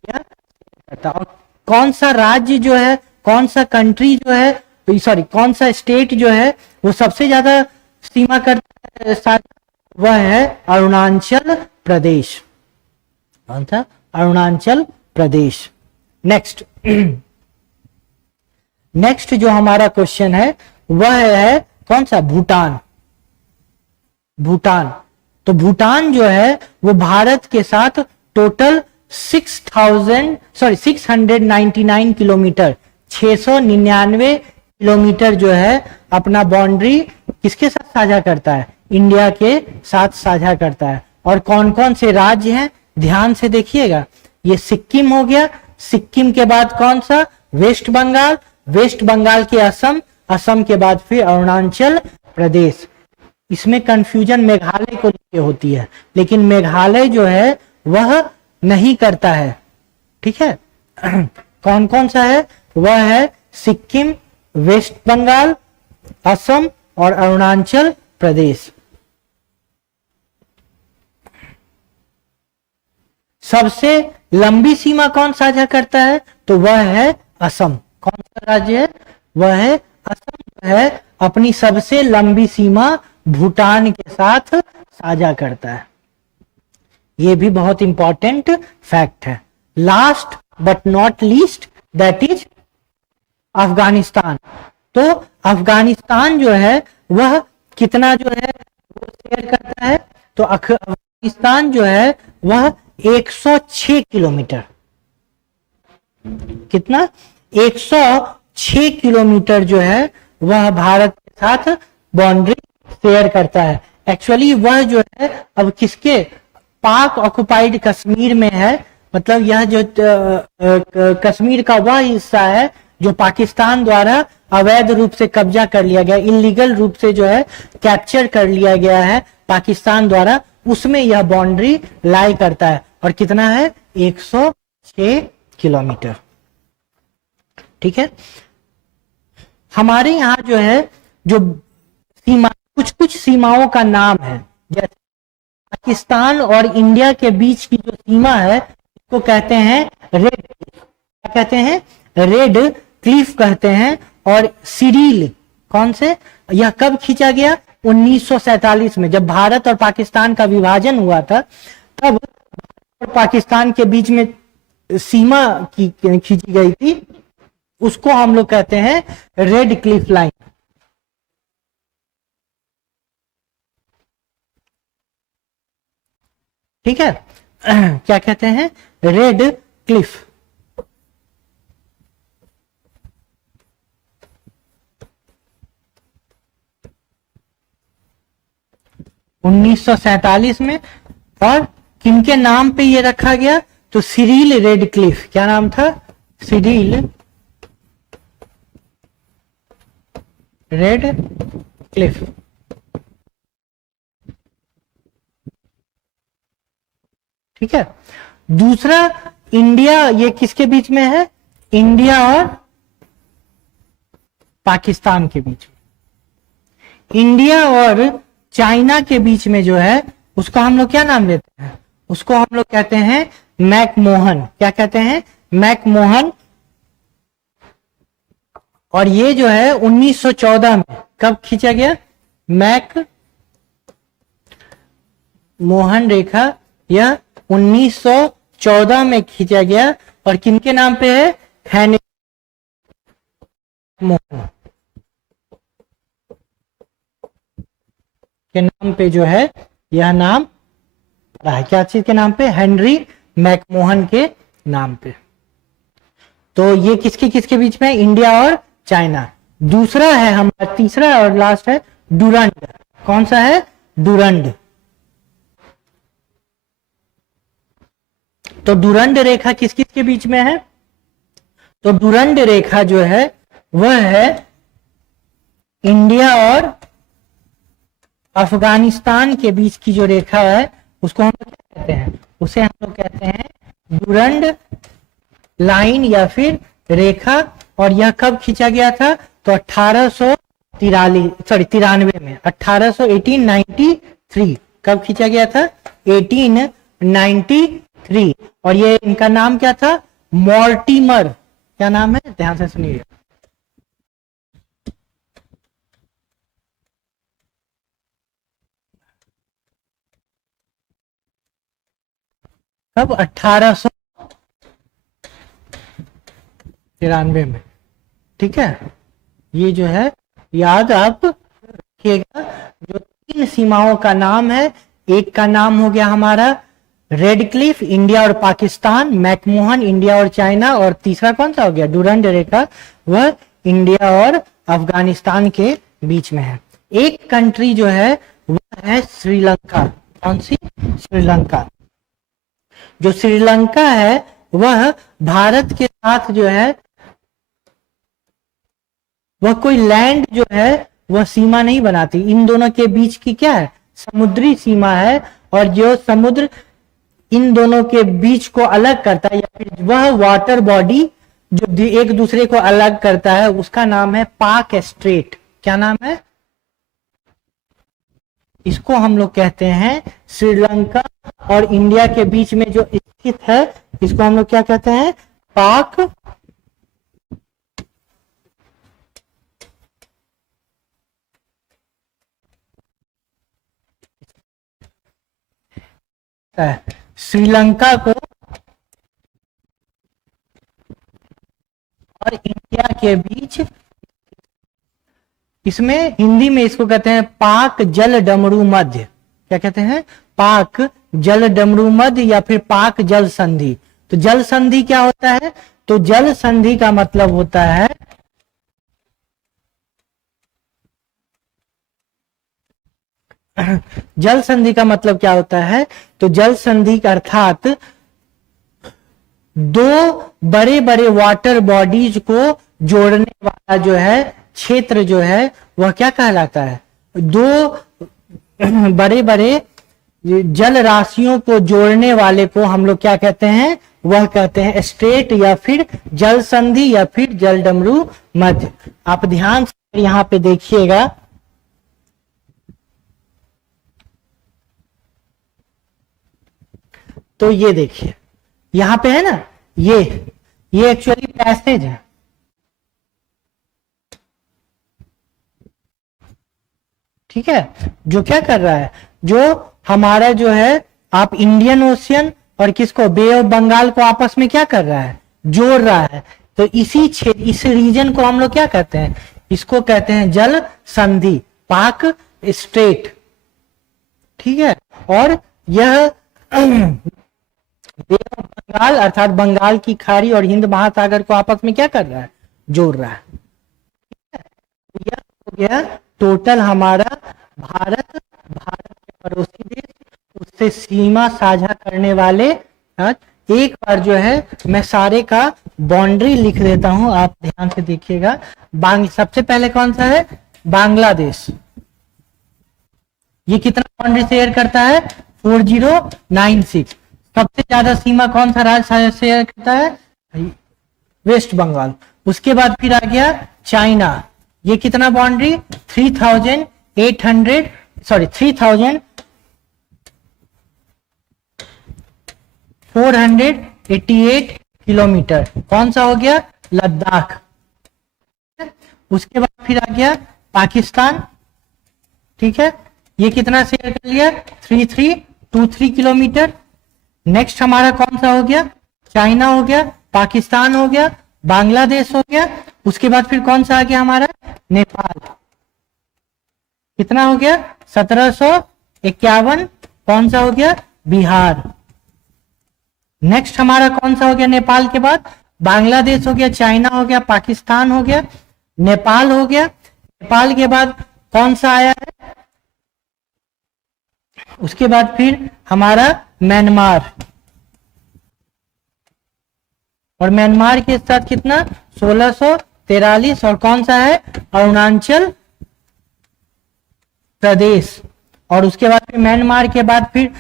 करता। और कौन सा राज्य जो है, कौन सा कंट्री जो है, सॉरी कौन सा स्टेट जो है वो सबसे ज्यादा सीमा करता है, वह है अरुणाचल प्रदेश। कौन सा, अरुणाचल प्रदेश। नेक्स्ट नेक्स्ट जो हमारा क्वेश्चन है वह है कौन सा, भूटान। भूटान, तो भूटान जो है वो भारत के साथ टोटल 699 किलोमीटर, 699 किलोमीटर जो है अपना बाउंड्री किसके साथ साझा करता है, इंडिया के साथ साझा करता है। और कौन कौन से राज्य हैं, ध्यान से देखिएगा। ये सिक्किम हो गया, सिक्किम के बाद कौन सा, वेस्ट बंगाल, वेस्ट बंगाल के असम, असम के बाद फिर अरुणाचल प्रदेश। इसमें कंफ्यूजन मेघालय को लेके होती है, लेकिन मेघालय जो है वह नहीं करता है, ठीक है। कौन कौन सा है, वह है सिक्किम, वेस्ट बंगाल, असम और अरुणाचल प्रदेश। सबसे लंबी सीमा कौन साझा करता है, तो वह है असम। कौन सा राज्य है, वह है असम, जो है अपनी सबसे लंबी सीमा भूटान के साथ साझा करता है। यह भी बहुत इंपॉर्टेंट फैक्ट है। Last but not least that is Afghanistan. तो अफगानिस्तान जो है वह कितना जो है वो शेयर करता है, तो अफगानिस्तान जो है वह 106 किलोमीटर, कितना, 106 किलोमीटर जो है वह भारत के साथ बाउंड्री शेयर करता है। एक्चुअली वह जो है अब किसके, पाक ऑक्युपाइड कश्मीर में है। मतलब यह जो कश्मीर का वह हिस्सा है जो पाकिस्तान द्वारा अवैध रूप से कब्जा कर लिया गया, इलीगल रूप से जो है कैप्चर कर लिया गया है पाकिस्तान द्वारा, उसमें यह बाउंड्री लाई करता है। और कितना है, 106 किलोमीटर, ठीक है। हमारे यहाँ जो है जो सीमा, कुछ कुछ सीमाओं का नाम है, जैसे पाकिस्तान और इंडिया के बीच की जो सीमा है इसको कहते हैं रेड, क्या कहते हैं, रेड क्लिफ कहते हैं। और सिरील, कौन से, यह कब खींचा गया, 1947 में, जब भारत और पाकिस्तान का विभाजन हुआ था, तब और पाकिस्तान के बीच में सीमा की खींची गई थी, उसको हम लोग कहते हैं रेड क्लिफ लाइन, ठीक है। क्या कहते हैं, रेड क्लिफ। उन्नीस सौ सैतालीस में, और किनके नाम पे ये रखा गया, तो सिरिल रेड क्लिफ, क्या नाम था, सिरिल रेड क्लिफ। ठीक है। दूसरा, इंडिया, ये किसके बीच में है, इंडिया और पाकिस्तान के बीच में। इंडिया और चाइना के बीच में जो है उसको हम लोग क्या नाम लेते हैं, उसको हम लोग कहते हैं मैकमोहन। क्या कहते हैं, मैकमोहन। और ये जो है 1914 में कब खींचा गया, मैक मोहन रेखा, यह 1914 में खींचा गया। और किनके नाम पे है, हेनरी मोहन के नाम पे जो है यह नाम पड़ा है। क्या चीज के नाम पे, हेनरी मैकमोहन के नाम पे। तो ये किसके किसके बीच में, इंडिया और चाइना। दूसरा है हमारा, तीसरा और लास्ट है डुरंड। कौन सा है, डुरंड। तो डुरंड रेखा किस किस के बीच में है, तो डुरंड रेखा जो है वह है इंडिया और अफगानिस्तान के बीच की जो रेखा है उसको हम लोग क्या कहते हैं, उसे हम लोग कहते हैं डुरंड लाइन या फिर रेखा। और यह कब खींचा गया था, तो 1893 में, 1893 कब खींचा गया था, 1893। और ये इनका नाम क्या था, मॉर्टिमर। क्या नाम है, ध्यान से सुनिए। कब, 1893 में। ठीक है, ये जो है याद आप रखिएगा। जो 3 सीमाओं का नाम है, एक का नाम हो गया हमारा रेड क्लिफ इंडिया और पाकिस्तान, मैकमोहन इंडिया और चाइना, और तीसरा कौन सा हो गया डूरंड रेखा, वह इंडिया और अफगानिस्तान के बीच में है। एक कंट्री जो है वह है श्रीलंका। कौन सी? श्रीलंका। जो श्रीलंका है वह भारत के साथ जो है वह कोई लैंड जो है वह सीमा नहीं बनाती। इन दोनों के बीच की क्या है? समुद्री सीमा है। और जो समुद्र इन दोनों के बीच को अलग करता है, या फिर वह वाटर बॉडी जो एक दूसरे को अलग करता है, उसका नाम है पाक स्ट्रेट। क्या नाम है? इसको हम लोग कहते हैं श्रीलंका और इंडिया के बीच में जो स्थित है, इसको हम लोग क्या कहते हैं? पाक श्रीलंका को और इंडिया के बीच, इसमें हिंदी में इसको कहते हैं पाक जल डमरू मध्य। क्या कहते हैं? पाक जल डमरू मध्य या फिर पाक जल संधि। तो जल संधि क्या होता है? तो जल संधि का मतलब होता है जल संधि का मतलब क्या होता है? तो जल संधि का अर्थात दो बड़े बड़े वाटर बॉडीज को जोड़ने वाला जो है क्षेत्र जो है वह क्या कहलाता है? दो बड़े बड़े जल राशियों को जोड़ने वाले को हम लोग क्या कहते हैं? वह कहते हैं स्ट्रेट या फिर जल संधि या फिर जल डमरू मध्य। आप ध्यान से यहां पे देखिएगा, तो ये देखिए यहां पे है ना, ये एक्चुअली पैसेज है। ठीक है, जो क्या कर रहा है, जो हमारा जो है आप इंडियन ओशियन और किसको, बे ऑफ बंगाल को आपस में क्या कर रहा है? जोड़ रहा है। तो इस रीजन को हम लोग क्या कहते हैं? इसको कहते हैं जल संधि, पाक स्ट्रेट। ठीक है, और यह बे ऑफ बंगाल अर्थात बंगाल की खाड़ी और हिंद महासागर को आपस में क्या कर रहा है? जोड़ रहा है। ठीक है, तो यह हो गया टोटल हमारा भारत के पड़ोसी देश, उससे सीमा साझा करने वाले। एक बार जो है मैं सारे का बाउंड्री लिख देता हूं, आप ध्यान से देखिएगा। सबसे पहले कौन सा है? बांग्लादेश। ये कितना बाउंड्री शेयर करता है? 4096। सबसे ज्यादा सीमा कौन सा राज्य शेयर करता है? वेस्ट बंगाल। उसके बाद फिर आ गया चाइना, ये कितना बाउंड्री? 3488 किलोमीटर। कौन सा हो गया? लद्दाख। उसके बाद फिर आ गया पाकिस्तान। ठीक है, ये कितना शेयर कर लिया? 3323 किलोमीटर। नेक्स्ट हमारा कौन सा हो गया? चाइना हो गया, पाकिस्तान हो गया, बांग्लादेश हो गया। उसके बाद फिर कौन सा आ गया हमारा? नेपाल। कितना हो गया? 1751। कौन सा हो गया? बिहार। नेक्स्ट हमारा कौन सा हो गया? नेपाल के बाद बांग्लादेश हो गया, चाइना हो गया, पाकिस्तान हो गया, नेपाल हो गया। नेपाल के बाद कौन सा आया है? उसके बाद फिर हमारा म्यांमार, और म्यांमार के साथ कितना? 1643। और कौन सा है? अरुणाचल प्रदेश। और उसके बाद फिर म्यांमार के बाद फिर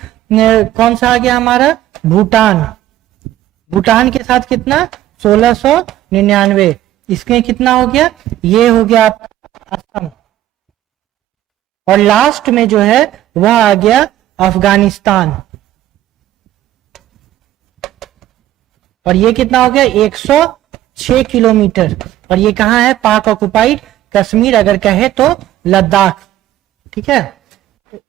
कौन सा आ गया हमारा? भूटान। भूटान के साथ कितना? 1699। इसमें कितना हो गया? ये हो गया आपका असम। और लास्ट में जो है वह आ गया अफगानिस्तान। और ये कितना हो गया? 106 किलोमीटर। और ये कहां है? पाक ऑक्युपाइड कश्मीर, अगर कहे तो लद्दाख। ठीक है,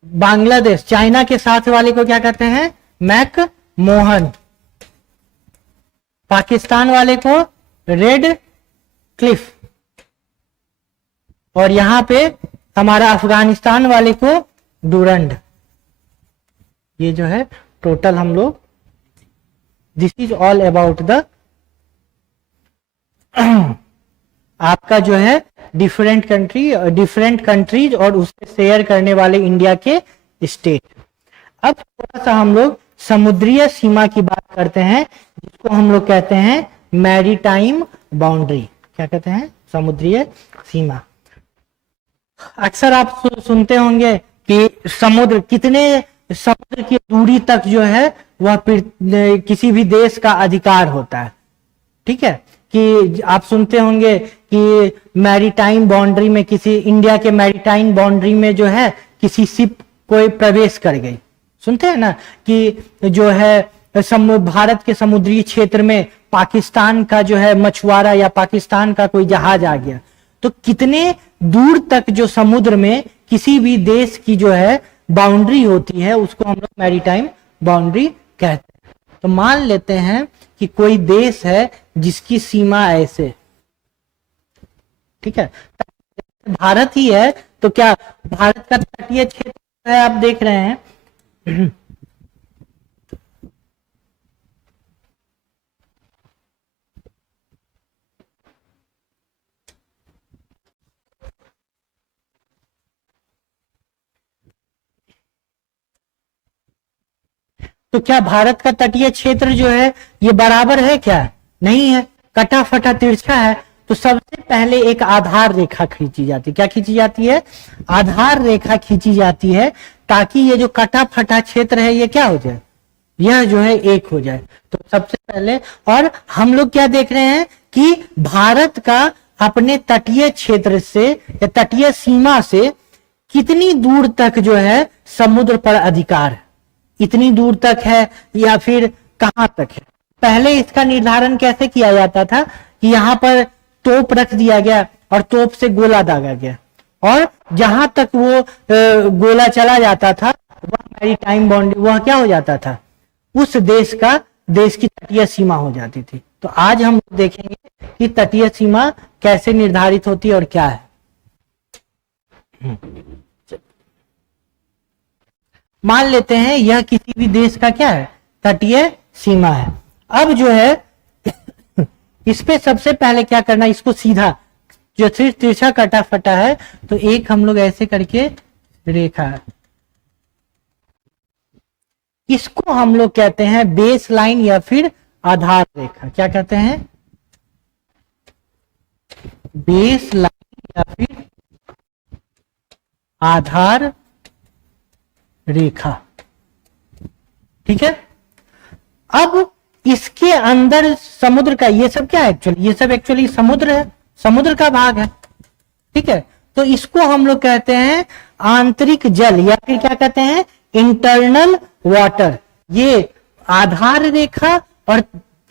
बांग्लादेश चाइना के साथ वाले को क्या कहते हैं? मैक मोहन। पाकिस्तान वाले को रेड क्लिफ। और यहाँ पे हमारा अफगानिस्तान वाले को डूरंड। ये जो है टोटल हम लोग, this is all about the आपका जो है डिफरेंट कंट्रीज और उससे शेयर करने वाले इंडिया के स्टेट। अब थोड़ा सा हम लोग समुद्रीय सीमा की बात करते हैं, जिसको हम लोग कहते हैं मैरीटाइम बाउंड्री। क्या कहते हैं? समुद्रीय सीमा। अक्सर आप सुनते होंगे कि समुद्र की दूरी तक जो है वह किसी भी देश का अधिकार होता है। ठीक है, कि आप सुनते होंगे कि मैरीटाइम बाउंड्री में, किसी इंडिया के मैरीटाइम बाउंड्री में जो है किसी शिप कोई प्रवेश कर गई। सुनते हैं ना कि जो है भारत के समुद्री क्षेत्र में पाकिस्तान का जो है मछुआरा या पाकिस्तान का कोई जहाज आ गया, तो कितने दूर तक जो समुद्र में किसी भी देश की जो है बाउंड्री होती है उसको हम लोग मैरीटाइम बाउंड्री कहते हैं। तो मान लेते हैं कि कोई देश है जिसकी सीमा ऐसे, ठीक है, भारत ही है, तो क्या भारत का तटीय क्षेत्र है, आप देख रहे हैं तो क्या भारत का तटीय क्षेत्र जो है ये बराबर है? क्या नहीं है, कटा फटा तिरछा है। तो सबसे पहले एक आधार रेखा खींची जाती है। क्या खींची जाती है? आधार रेखा खींची जाती है, ताकि ये जो कटा फटा क्षेत्र है ये क्या हो जाए, यह जो है एक हो जाए। तो सबसे पहले, और हम लोग क्या देख रहे हैं कि भारत का अपने तटीय क्षेत्र से या तटीय सीमा से कितनी दूर तक जो है समुद्र पर अधिकार है, इतनी दूर तक है या फिर कहां तक है। पहले इसका निर्धारण कैसे किया जाता था कि यहां पर तोप रख दिया गया और तोप से गोला दागा गया, और जहां तक वो गोला चला जाता था वह मैरीटाइम बाउंड्री, वह क्या हो जाता था, उस देश की तटीय सीमा हो जाती थी। तो आज हम देखेंगे कि तटीय सीमा कैसे निर्धारित होती है और क्या है। मान लेते हैं यह किसी भी देश का क्या है, तटीय सीमा है। अब जो है इस पे सबसे पहले क्या करना, इसको सीधा, जो सिर्फ तिरछा कटा फटा है, तो एक हम लोग ऐसे करके रेखा, इसको हम लोग कहते हैं बेस लाइन या फिर आधार रेखा। क्या कहते हैं? बेस लाइन या फिर आधार रेखा। ठीक है, अब इसके अंदर समुद्र का ये सब क्या है, एक्चुअली ये सब एक्चुअली समुद्र है, समुद्र का भाग है। ठीक है, तो इसको हम लोग कहते हैं आंतरिक जल या फिर क्या कहते हैं, इंटरनल वाटर। ये आधार रेखा और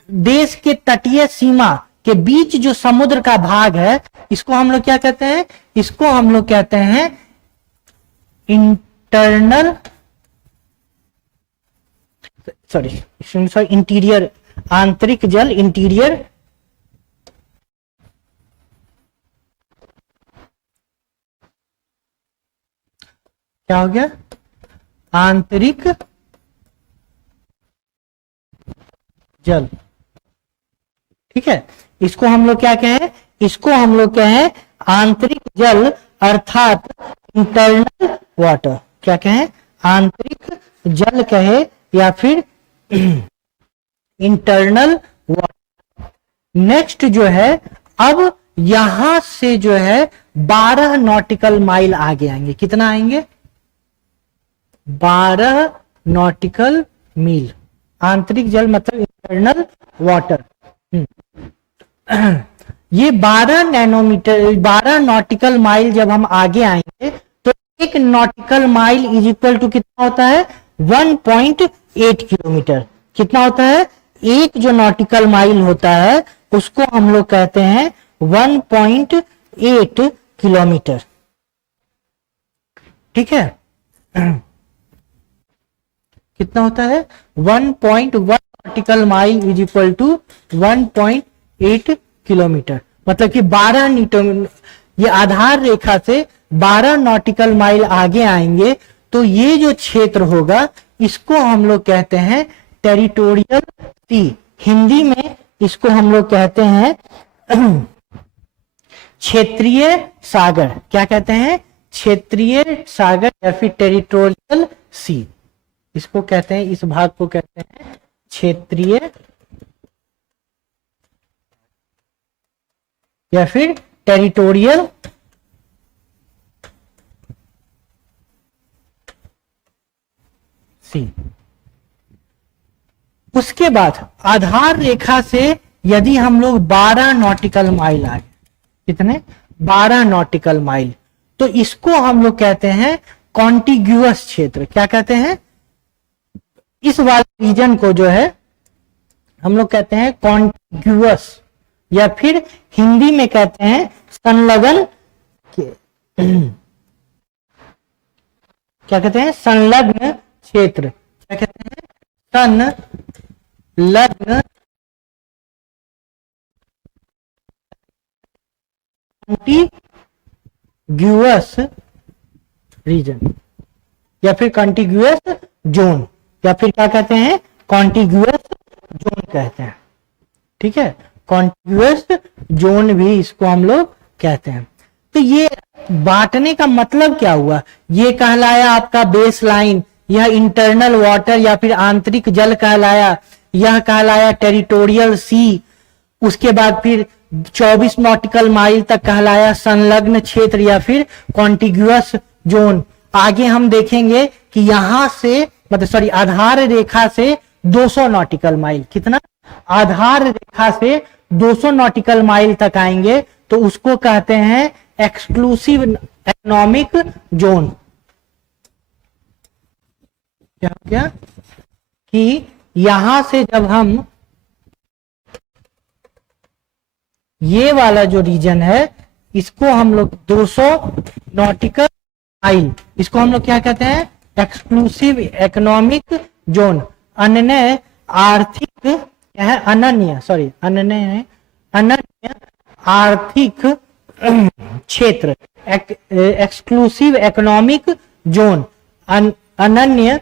देश के तटीय सीमा के बीच जो समुद्र का भाग है, इसको हम लोग क्या कहते हैं, इसको हम लोग कहते हैं इंटरनल, सॉरी इंटीरियर, आंतरिक जल, इंटीरियर क्या हो गया, आंतरिक जल। ठीक है, इसको हम लोग क्या कहें, इसको हम लोग कहें आंतरिक जल अर्थात इंटरनल वाटर। क्या कहें, आंतरिक जल कहे या फिर इंटरनल वाटर। नेक्स्ट जो है, अब यहां से जो है 12 नॉटिकल माइल आगे आएंगे। कितना आएंगे? 12 नॉटिकल मील। आंतरिक जल मतलब इंटरनल वाटर। ये 12 नॉटिकल माइल जब हम आगे आएंगे तो एक nautical mile is equal to कितना होता है, 1.8 किलोमीटर। कितना होता है, एक जो नॉटिकल माइल होता है उसको हम लोग कहते हैं 1.8 किलोमीटर। ठीक है, कितना होता है, 1.1 nautical mile is equal to 1.8 kilometre. मतलब कि ये आधार रेखा से 12 नॉटिकल माइल आगे आएंगे तो ये जो क्षेत्र होगा इसको हम लोग कहते हैं टेरिटोरियल सी। हिंदी में इसको हम लोग कहते हैं क्षेत्रीय सागर। क्या कहते हैं? क्षेत्रीय सागर या फिर टेरिटोरियल सी। इसको कहते हैं, इस भाग को कहते हैं क्षेत्रीय या फिर टेरिटोरियल सी। उसके बाद आधार रेखा से यदि हम लोग 12 नॉटिकल माइल आए, कितने? 12 नॉटिकल माइल, तो इसको हम लोग कहते हैं कॉन्टिग्यूअस क्षेत्र। क्या कहते हैं? इस वाले रीजन को जो है हम लोग कहते हैं कॉन्टिग्यूअस या फिर हिंदी में कहते हैं संलग्न। क्या कहते हैं? संलग्न क्षेत्र। क्या कहते हैं? संलग्न कॉन्टिग्यूअस रीजन या फिर कॉन्टिग्यूअस जोन या फिर क्या कहते हैं? कॉन्टिग्यूअस जोन कहते हैं। ठीक है, कॉन्टिग्यूअस जोन भी इसको हम लोग कहते हैं। तो ये बांटने का मतलब क्या हुआ? ये कहलाया आपका बेस लाइन, यह इंटरनल वाटर या फिर आंतरिक जल कहलाया, यह कहलाया टेरिटोरियल सी। उसके बाद फिर 24 नॉटिकल माइल तक कहलाया संलग्न क्षेत्र या फिर कॉन्टिग्यूअस जोन। आगे हम देखेंगे कि यहां से मतलब सॉरी आधार रेखा से 200 नॉटिकल माइल, कितना? आधार रेखा से 200 नॉटिकल माइल तक आएंगे तो उसको कहते हैं एक्सक्लूसिव इकोनॉमिक जोन। क्या हो गया कि यहां से जब हम ये वाला जो रीजन है इसको हम लोग 200 नॉटिकल माइल, इसको हम लोग क्या कहते हैं? Exclusive economic zone. अन्य आर्थिक क्या है? अनन्य आर्थिक क्षेत्र, एक्सक्लूसिव इकोनॉमिक जोन, अनन्य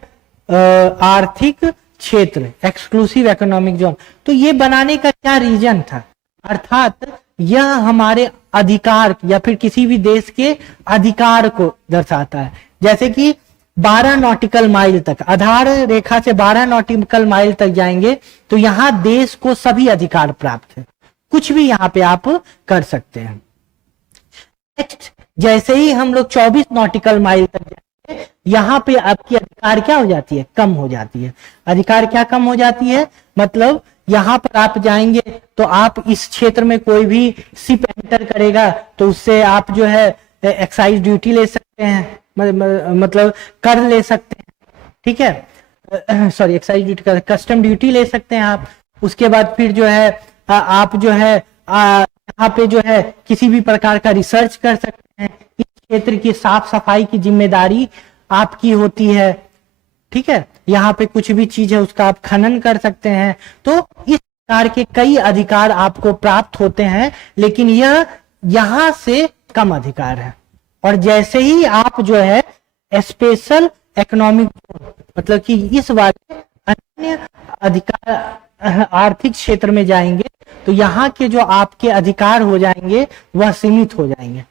आर्थिक क्षेत्र, एक्सक्लूसिव इकोनॉमिक जोन। तो ये बनाने का क्या रीजन था? अर्थात यह हमारे अधिकार या फिर किसी भी देश के अधिकार को दर्शाता है। जैसे कि 12 नॉटिकल माइल तक, आधार रेखा से 12 नॉटिकल माइल तक जाएंगे तो यहां देश को सभी अधिकार प्राप्त है, कुछ भी यहां पे आप कर सकते हैं। नेक्स्ट, जैसे ही हम लोग 24 नॉटिकल माइल तक जाएंगे यहां पे आपकी अधिकार क्या हो जाती है? कम हो जाती है। अधिकार क्या कम हो जाती है? मतलब यहां पर आप जाएंगे तो आप इस क्षेत्र में कोई भी शिप एंटर करेगा तो उससे आप जो है एक्साइज ड्यूटी ले सकते हैं, मतलब कर ले सकते हैं। ठीक है, सॉरी एक्साइज ड्यूटी का कस्टम ड्यूटी ले सकते हैं आप। उसके बाद फिर जो है आप जो है यहाँ पे जो है किसी भी प्रकार का रिसर्च कर सकते हैं। इस क्षेत्र की साफ सफाई की जिम्मेदारी आपकी होती है। ठीक है, यहाँ पे कुछ भी चीज है उसका आप खनन कर सकते हैं। तो इस प्रकार के कई अधिकार आपको प्राप्त होते हैं, लेकिन यह यहां से कम अधिकार है। और जैसे ही आप जो है स्पेशल इकोनॉमिक जोन मतलब कि इस वाले अन्य अधिकार आर्थिक क्षेत्र में जाएंगे तो यहाँ के जो आपके अधिकार हो जाएंगे वह सीमित हो जाएंगे।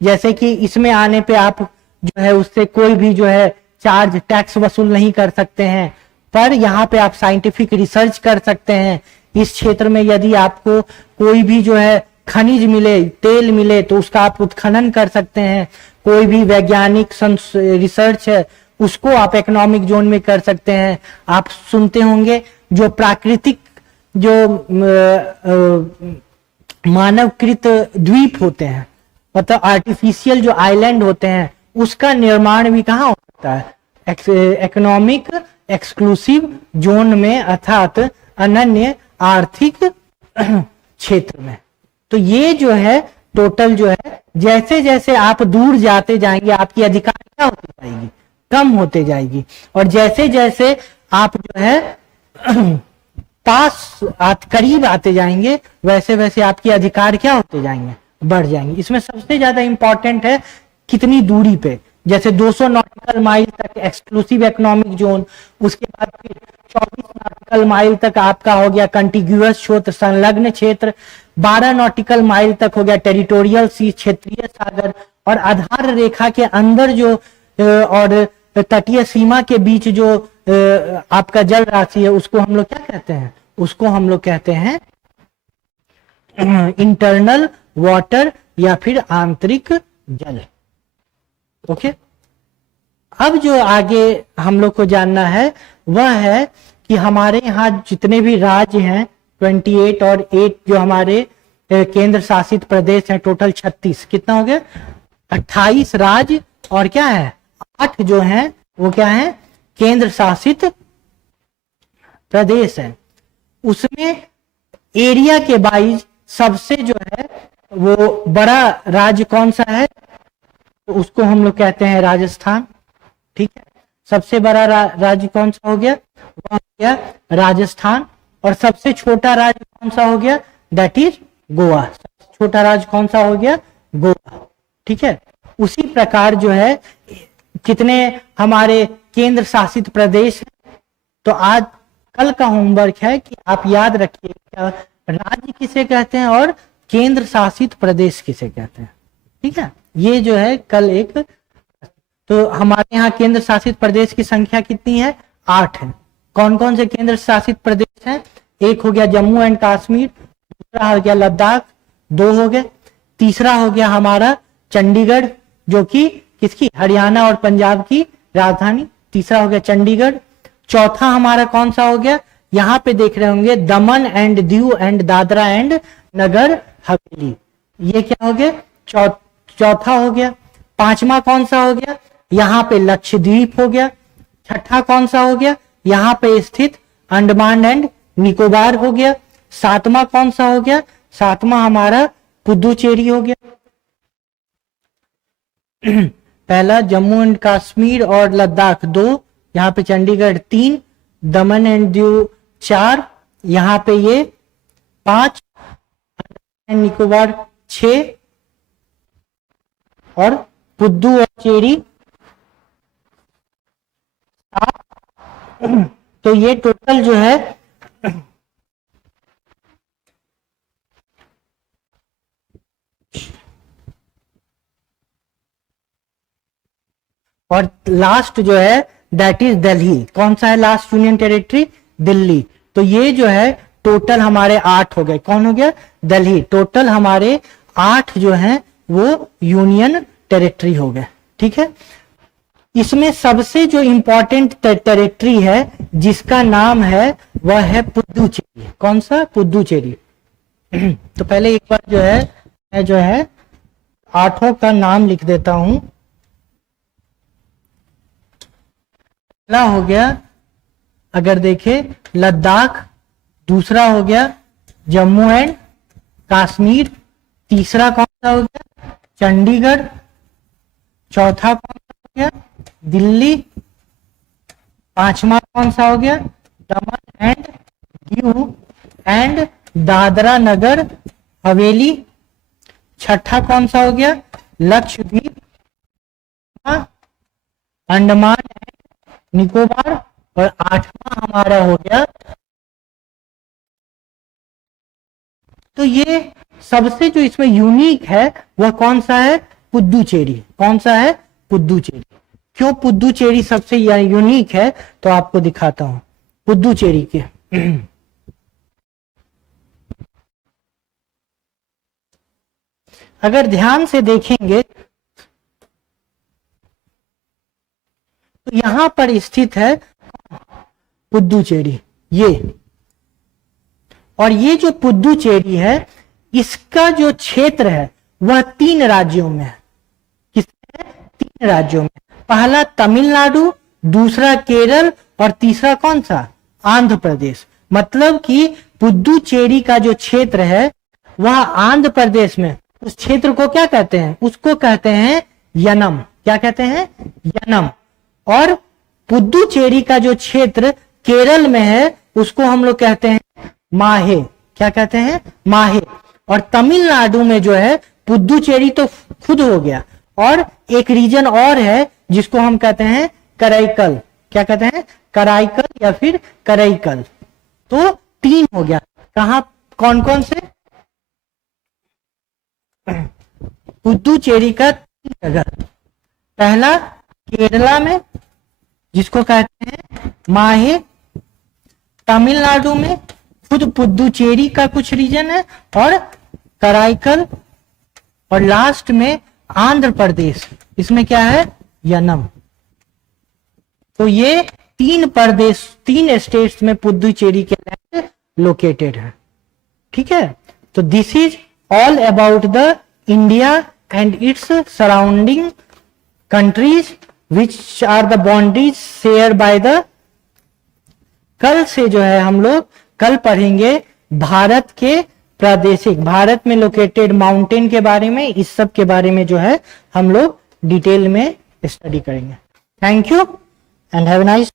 जैसे कि इसमें आने पे आप जो है उससे कोई भी जो है चार्ज टैक्स वसूल नहीं कर सकते हैं, पर यहाँ पे आप साइंटिफिक रिसर्च कर सकते हैं। इस क्षेत्र में यदि आपको कोई भी जो है खनिज मिले, तेल मिले तो उसका आप उत्खनन कर सकते हैं। कोई भी वैज्ञानिक रिसर्च है उसको आप इकोनॉमिक जोन में कर सकते हैं। आप सुनते होंगे जो प्राकृतिक जो मानवकृत द्वीप होते हैं, मतलब आर्टिफिशियल जो आइलैंड होते हैं, उसका निर्माण भी कहाँ हो सकता है? इकोनॉमिक एक्सक्लूसिव जोन में, अर्थात अनन्य आर्थिक क्षेत्र में। तो ये जो है टोटल जो है जैसे जैसे आप दूर जाते जाएंगे आपकी अधिकार क्या होती जाएगी? कम होते जाएगी। और जैसे जैसे आप जो है पास करीब आते जाएंगे वैसे वैसे आपके अधिकार क्या होते जाएंगे? बढ़ जाएंगी। इसमें सबसे ज्यादा इंपॉर्टेंट है कितनी दूरी पे, जैसे 200 नॉटिकल माइल तक एक्सक्लूसिव इकोनॉमिक जोन, उसके बाद फिर 24 नॉटिकल माइल तक आपका हो गया कंटिग्यूअस क्षेत्र, संलग्न क्षेत्र, 12 नॉटिकल माइल तक हो गया टेरिटोरियल सी, क्षेत्रीय सागर, और आधार रेखा के अंदर जो और तटीय सीमा के बीच जो आपका जल राशि है उसको हम लोग क्या कहते हैं, उसको हम लोग कहते हैं इंटरनल वाटर या फिर आंतरिक जल। ओके, अब जो आगे हम लोग को जानना है वह है कि हमारे यहाँ जितने भी राज्य हैं 28 और 8 जो हमारे केंद्र शासित प्रदेश हैं, टोटल 36, कितना हो गया 28 राज्य, और क्या है 8 जो हैं वो क्या है केंद्र शासित प्रदेश है। उसमें एरिया के वाइज सबसे जो है वो बड़ा राज्य कौन सा है, तो उसको हम लोग कहते हैं राजस्थान। ठीक है, सबसे बड़ा राज्य कौन सा हो गया, वो हो गया राजस्थान। और सबसे छोटा राज्य कौन सा हो गया, दैट इज गोवा। छोटा राज्य कौन सा हो गया, गोवा। ठीक है, उसी प्रकार जो है कितने हमारे केंद्र शासित प्रदेश हैं, तो आज कल का होमवर्क है कि आप याद रखिए राज्य किसे कहते हैं और केंद्र शासित प्रदेश किसे कहते हैं। ठीक है, ये जो है कल एक, तो हमारे यहाँ केंद्र शासित प्रदेश की संख्या कितनी है, 8 है। कौन कौन से केंद्र शासित प्रदेश हैं, एक हो गया जम्मू एंड कश्मीर, दूसरा हो गया लद्दाख, 2 हो गए, तीसरा हो गया हमारा चंडीगढ़ जो कि किसकी, हरियाणा और पंजाब की राजधानी, तीसरा हो गया चंडीगढ़। चौथा हमारा कौन सा हो गया, यहाँ पे देख रहे होंगे Daman and Diu and Dadra and Nagar Haveli, ये क्या हो गया चौथा हो गया। पांचवा कौन सा हो गया, यहाँ पे लक्षद्वीप हो गया। छठा कौन सा हो गया, यहाँ पे स्थित अंडमान एंड निकोबार हो गया। सातवां कौन सा हो गया, सातवां हमारा पुदुचेरी हो गया। पहला जम्मू एंड कश्मीर और लद्दाख 2, यहाँ पे चंडीगढ़ 3, दमन एंड दीव 4, यहाँ पे ये 5, निकोबार 6 और पुद्दू और चेरी 7। तो ये टोटल जो है और लास्ट जो है दैट इज दिल्ली। कौन सा है लास्ट यूनियन टेरिटरी, दिल्ली। तो ये जो है टोटल हमारे 8 हो गए, कौन हो गया, दिल्ली। टोटल हमारे 8 जो हैं वो यूनियन टेरिटरी हो गए। ठीक है, इसमें सबसे जो इंपॉर्टेंट टेरिटरी है जिसका नाम है वह है पुदुचेरी। कौन सा, पुदुचेरी। तो पहले एक बार जो है मैं जो है 8 का नाम लिख देता हूं। पहला हो गया अगर देखे लद्दाख, दूसरा हो गया जम्मू एंड कश्मीर, तीसरा कौन सा हो गया चंडीगढ़, चौथा कौन सा हो गया दिल्ली, पांचवा कौन सा हो गया दमन एंड दीव एंड दादरा नगर हवेली, छठा कौन सा हो गया लक्षद्वीप, अंडमान एंड निकोबार, और 8वां हमारा हो गया। तो ये सबसे जो इसमें यूनिक है वह कौन सा है, पुदुचेरी। कौन सा है, पुदुचेरी। क्यों पुदुचेरी सबसे यूनिक है, तो आपको दिखाता हूं पुदुचेरी के। अगर ध्यान से देखेंगे तो यहां पर स्थित है पुदुचेरी, ये। और ये जो पुदुचेरी है इसका जो क्षेत्र है वह 3 राज्यों में है। किसमें, 3 राज्यों में। पहला तमिलनाडु, दूसरा केरल और तीसरा कौन सा, आंध्र प्रदेश। मतलब कि पुदुचेरी का जो क्षेत्र है वह आंध्र प्रदेश में, उस क्षेत्र को क्या कहते हैं, उसको कहते हैं यनम। क्या कहते हैं, यनम। और पुदुचेरी का जो क्षेत्र केरल में है उसको हम लोग कहते हैं माहे। क्या कहते हैं, माहे। और तमिलनाडु में जो है पुदुचेरी तो खुद हो गया, और एक रीजन और है जिसको हम कहते हैं कराईकल। क्या कहते हैं? कराईकल या फिर कराईकल। तो 3 हो गया। कहा कौन कौन से? पुदुचेरी का 3 जगह। पहला केरला में जिसको कहते हैं माहे, तमिलनाडु में खुद पुदुचेरी का कुछ रीजन है, और कराईकल, और लास्ट में आंध्र प्रदेश, इसमें क्या है? यनम। तो ये 3 प्रदेश, 3 स्टेट्स में पुदुचेरी के लैंड लोकेटेड है। ठीक है, तो this is all about the India and its surrounding countries which are the boundaries share by the. कल से जो है हम लोग कल पढ़ेंगे भारत के प्रादेशिक, भारत में लोकेटेड माउंटेन के बारे में, इस सब के बारे में जो है हम लोग डिटेल में स्टडी करेंगे। Thank you and have a nice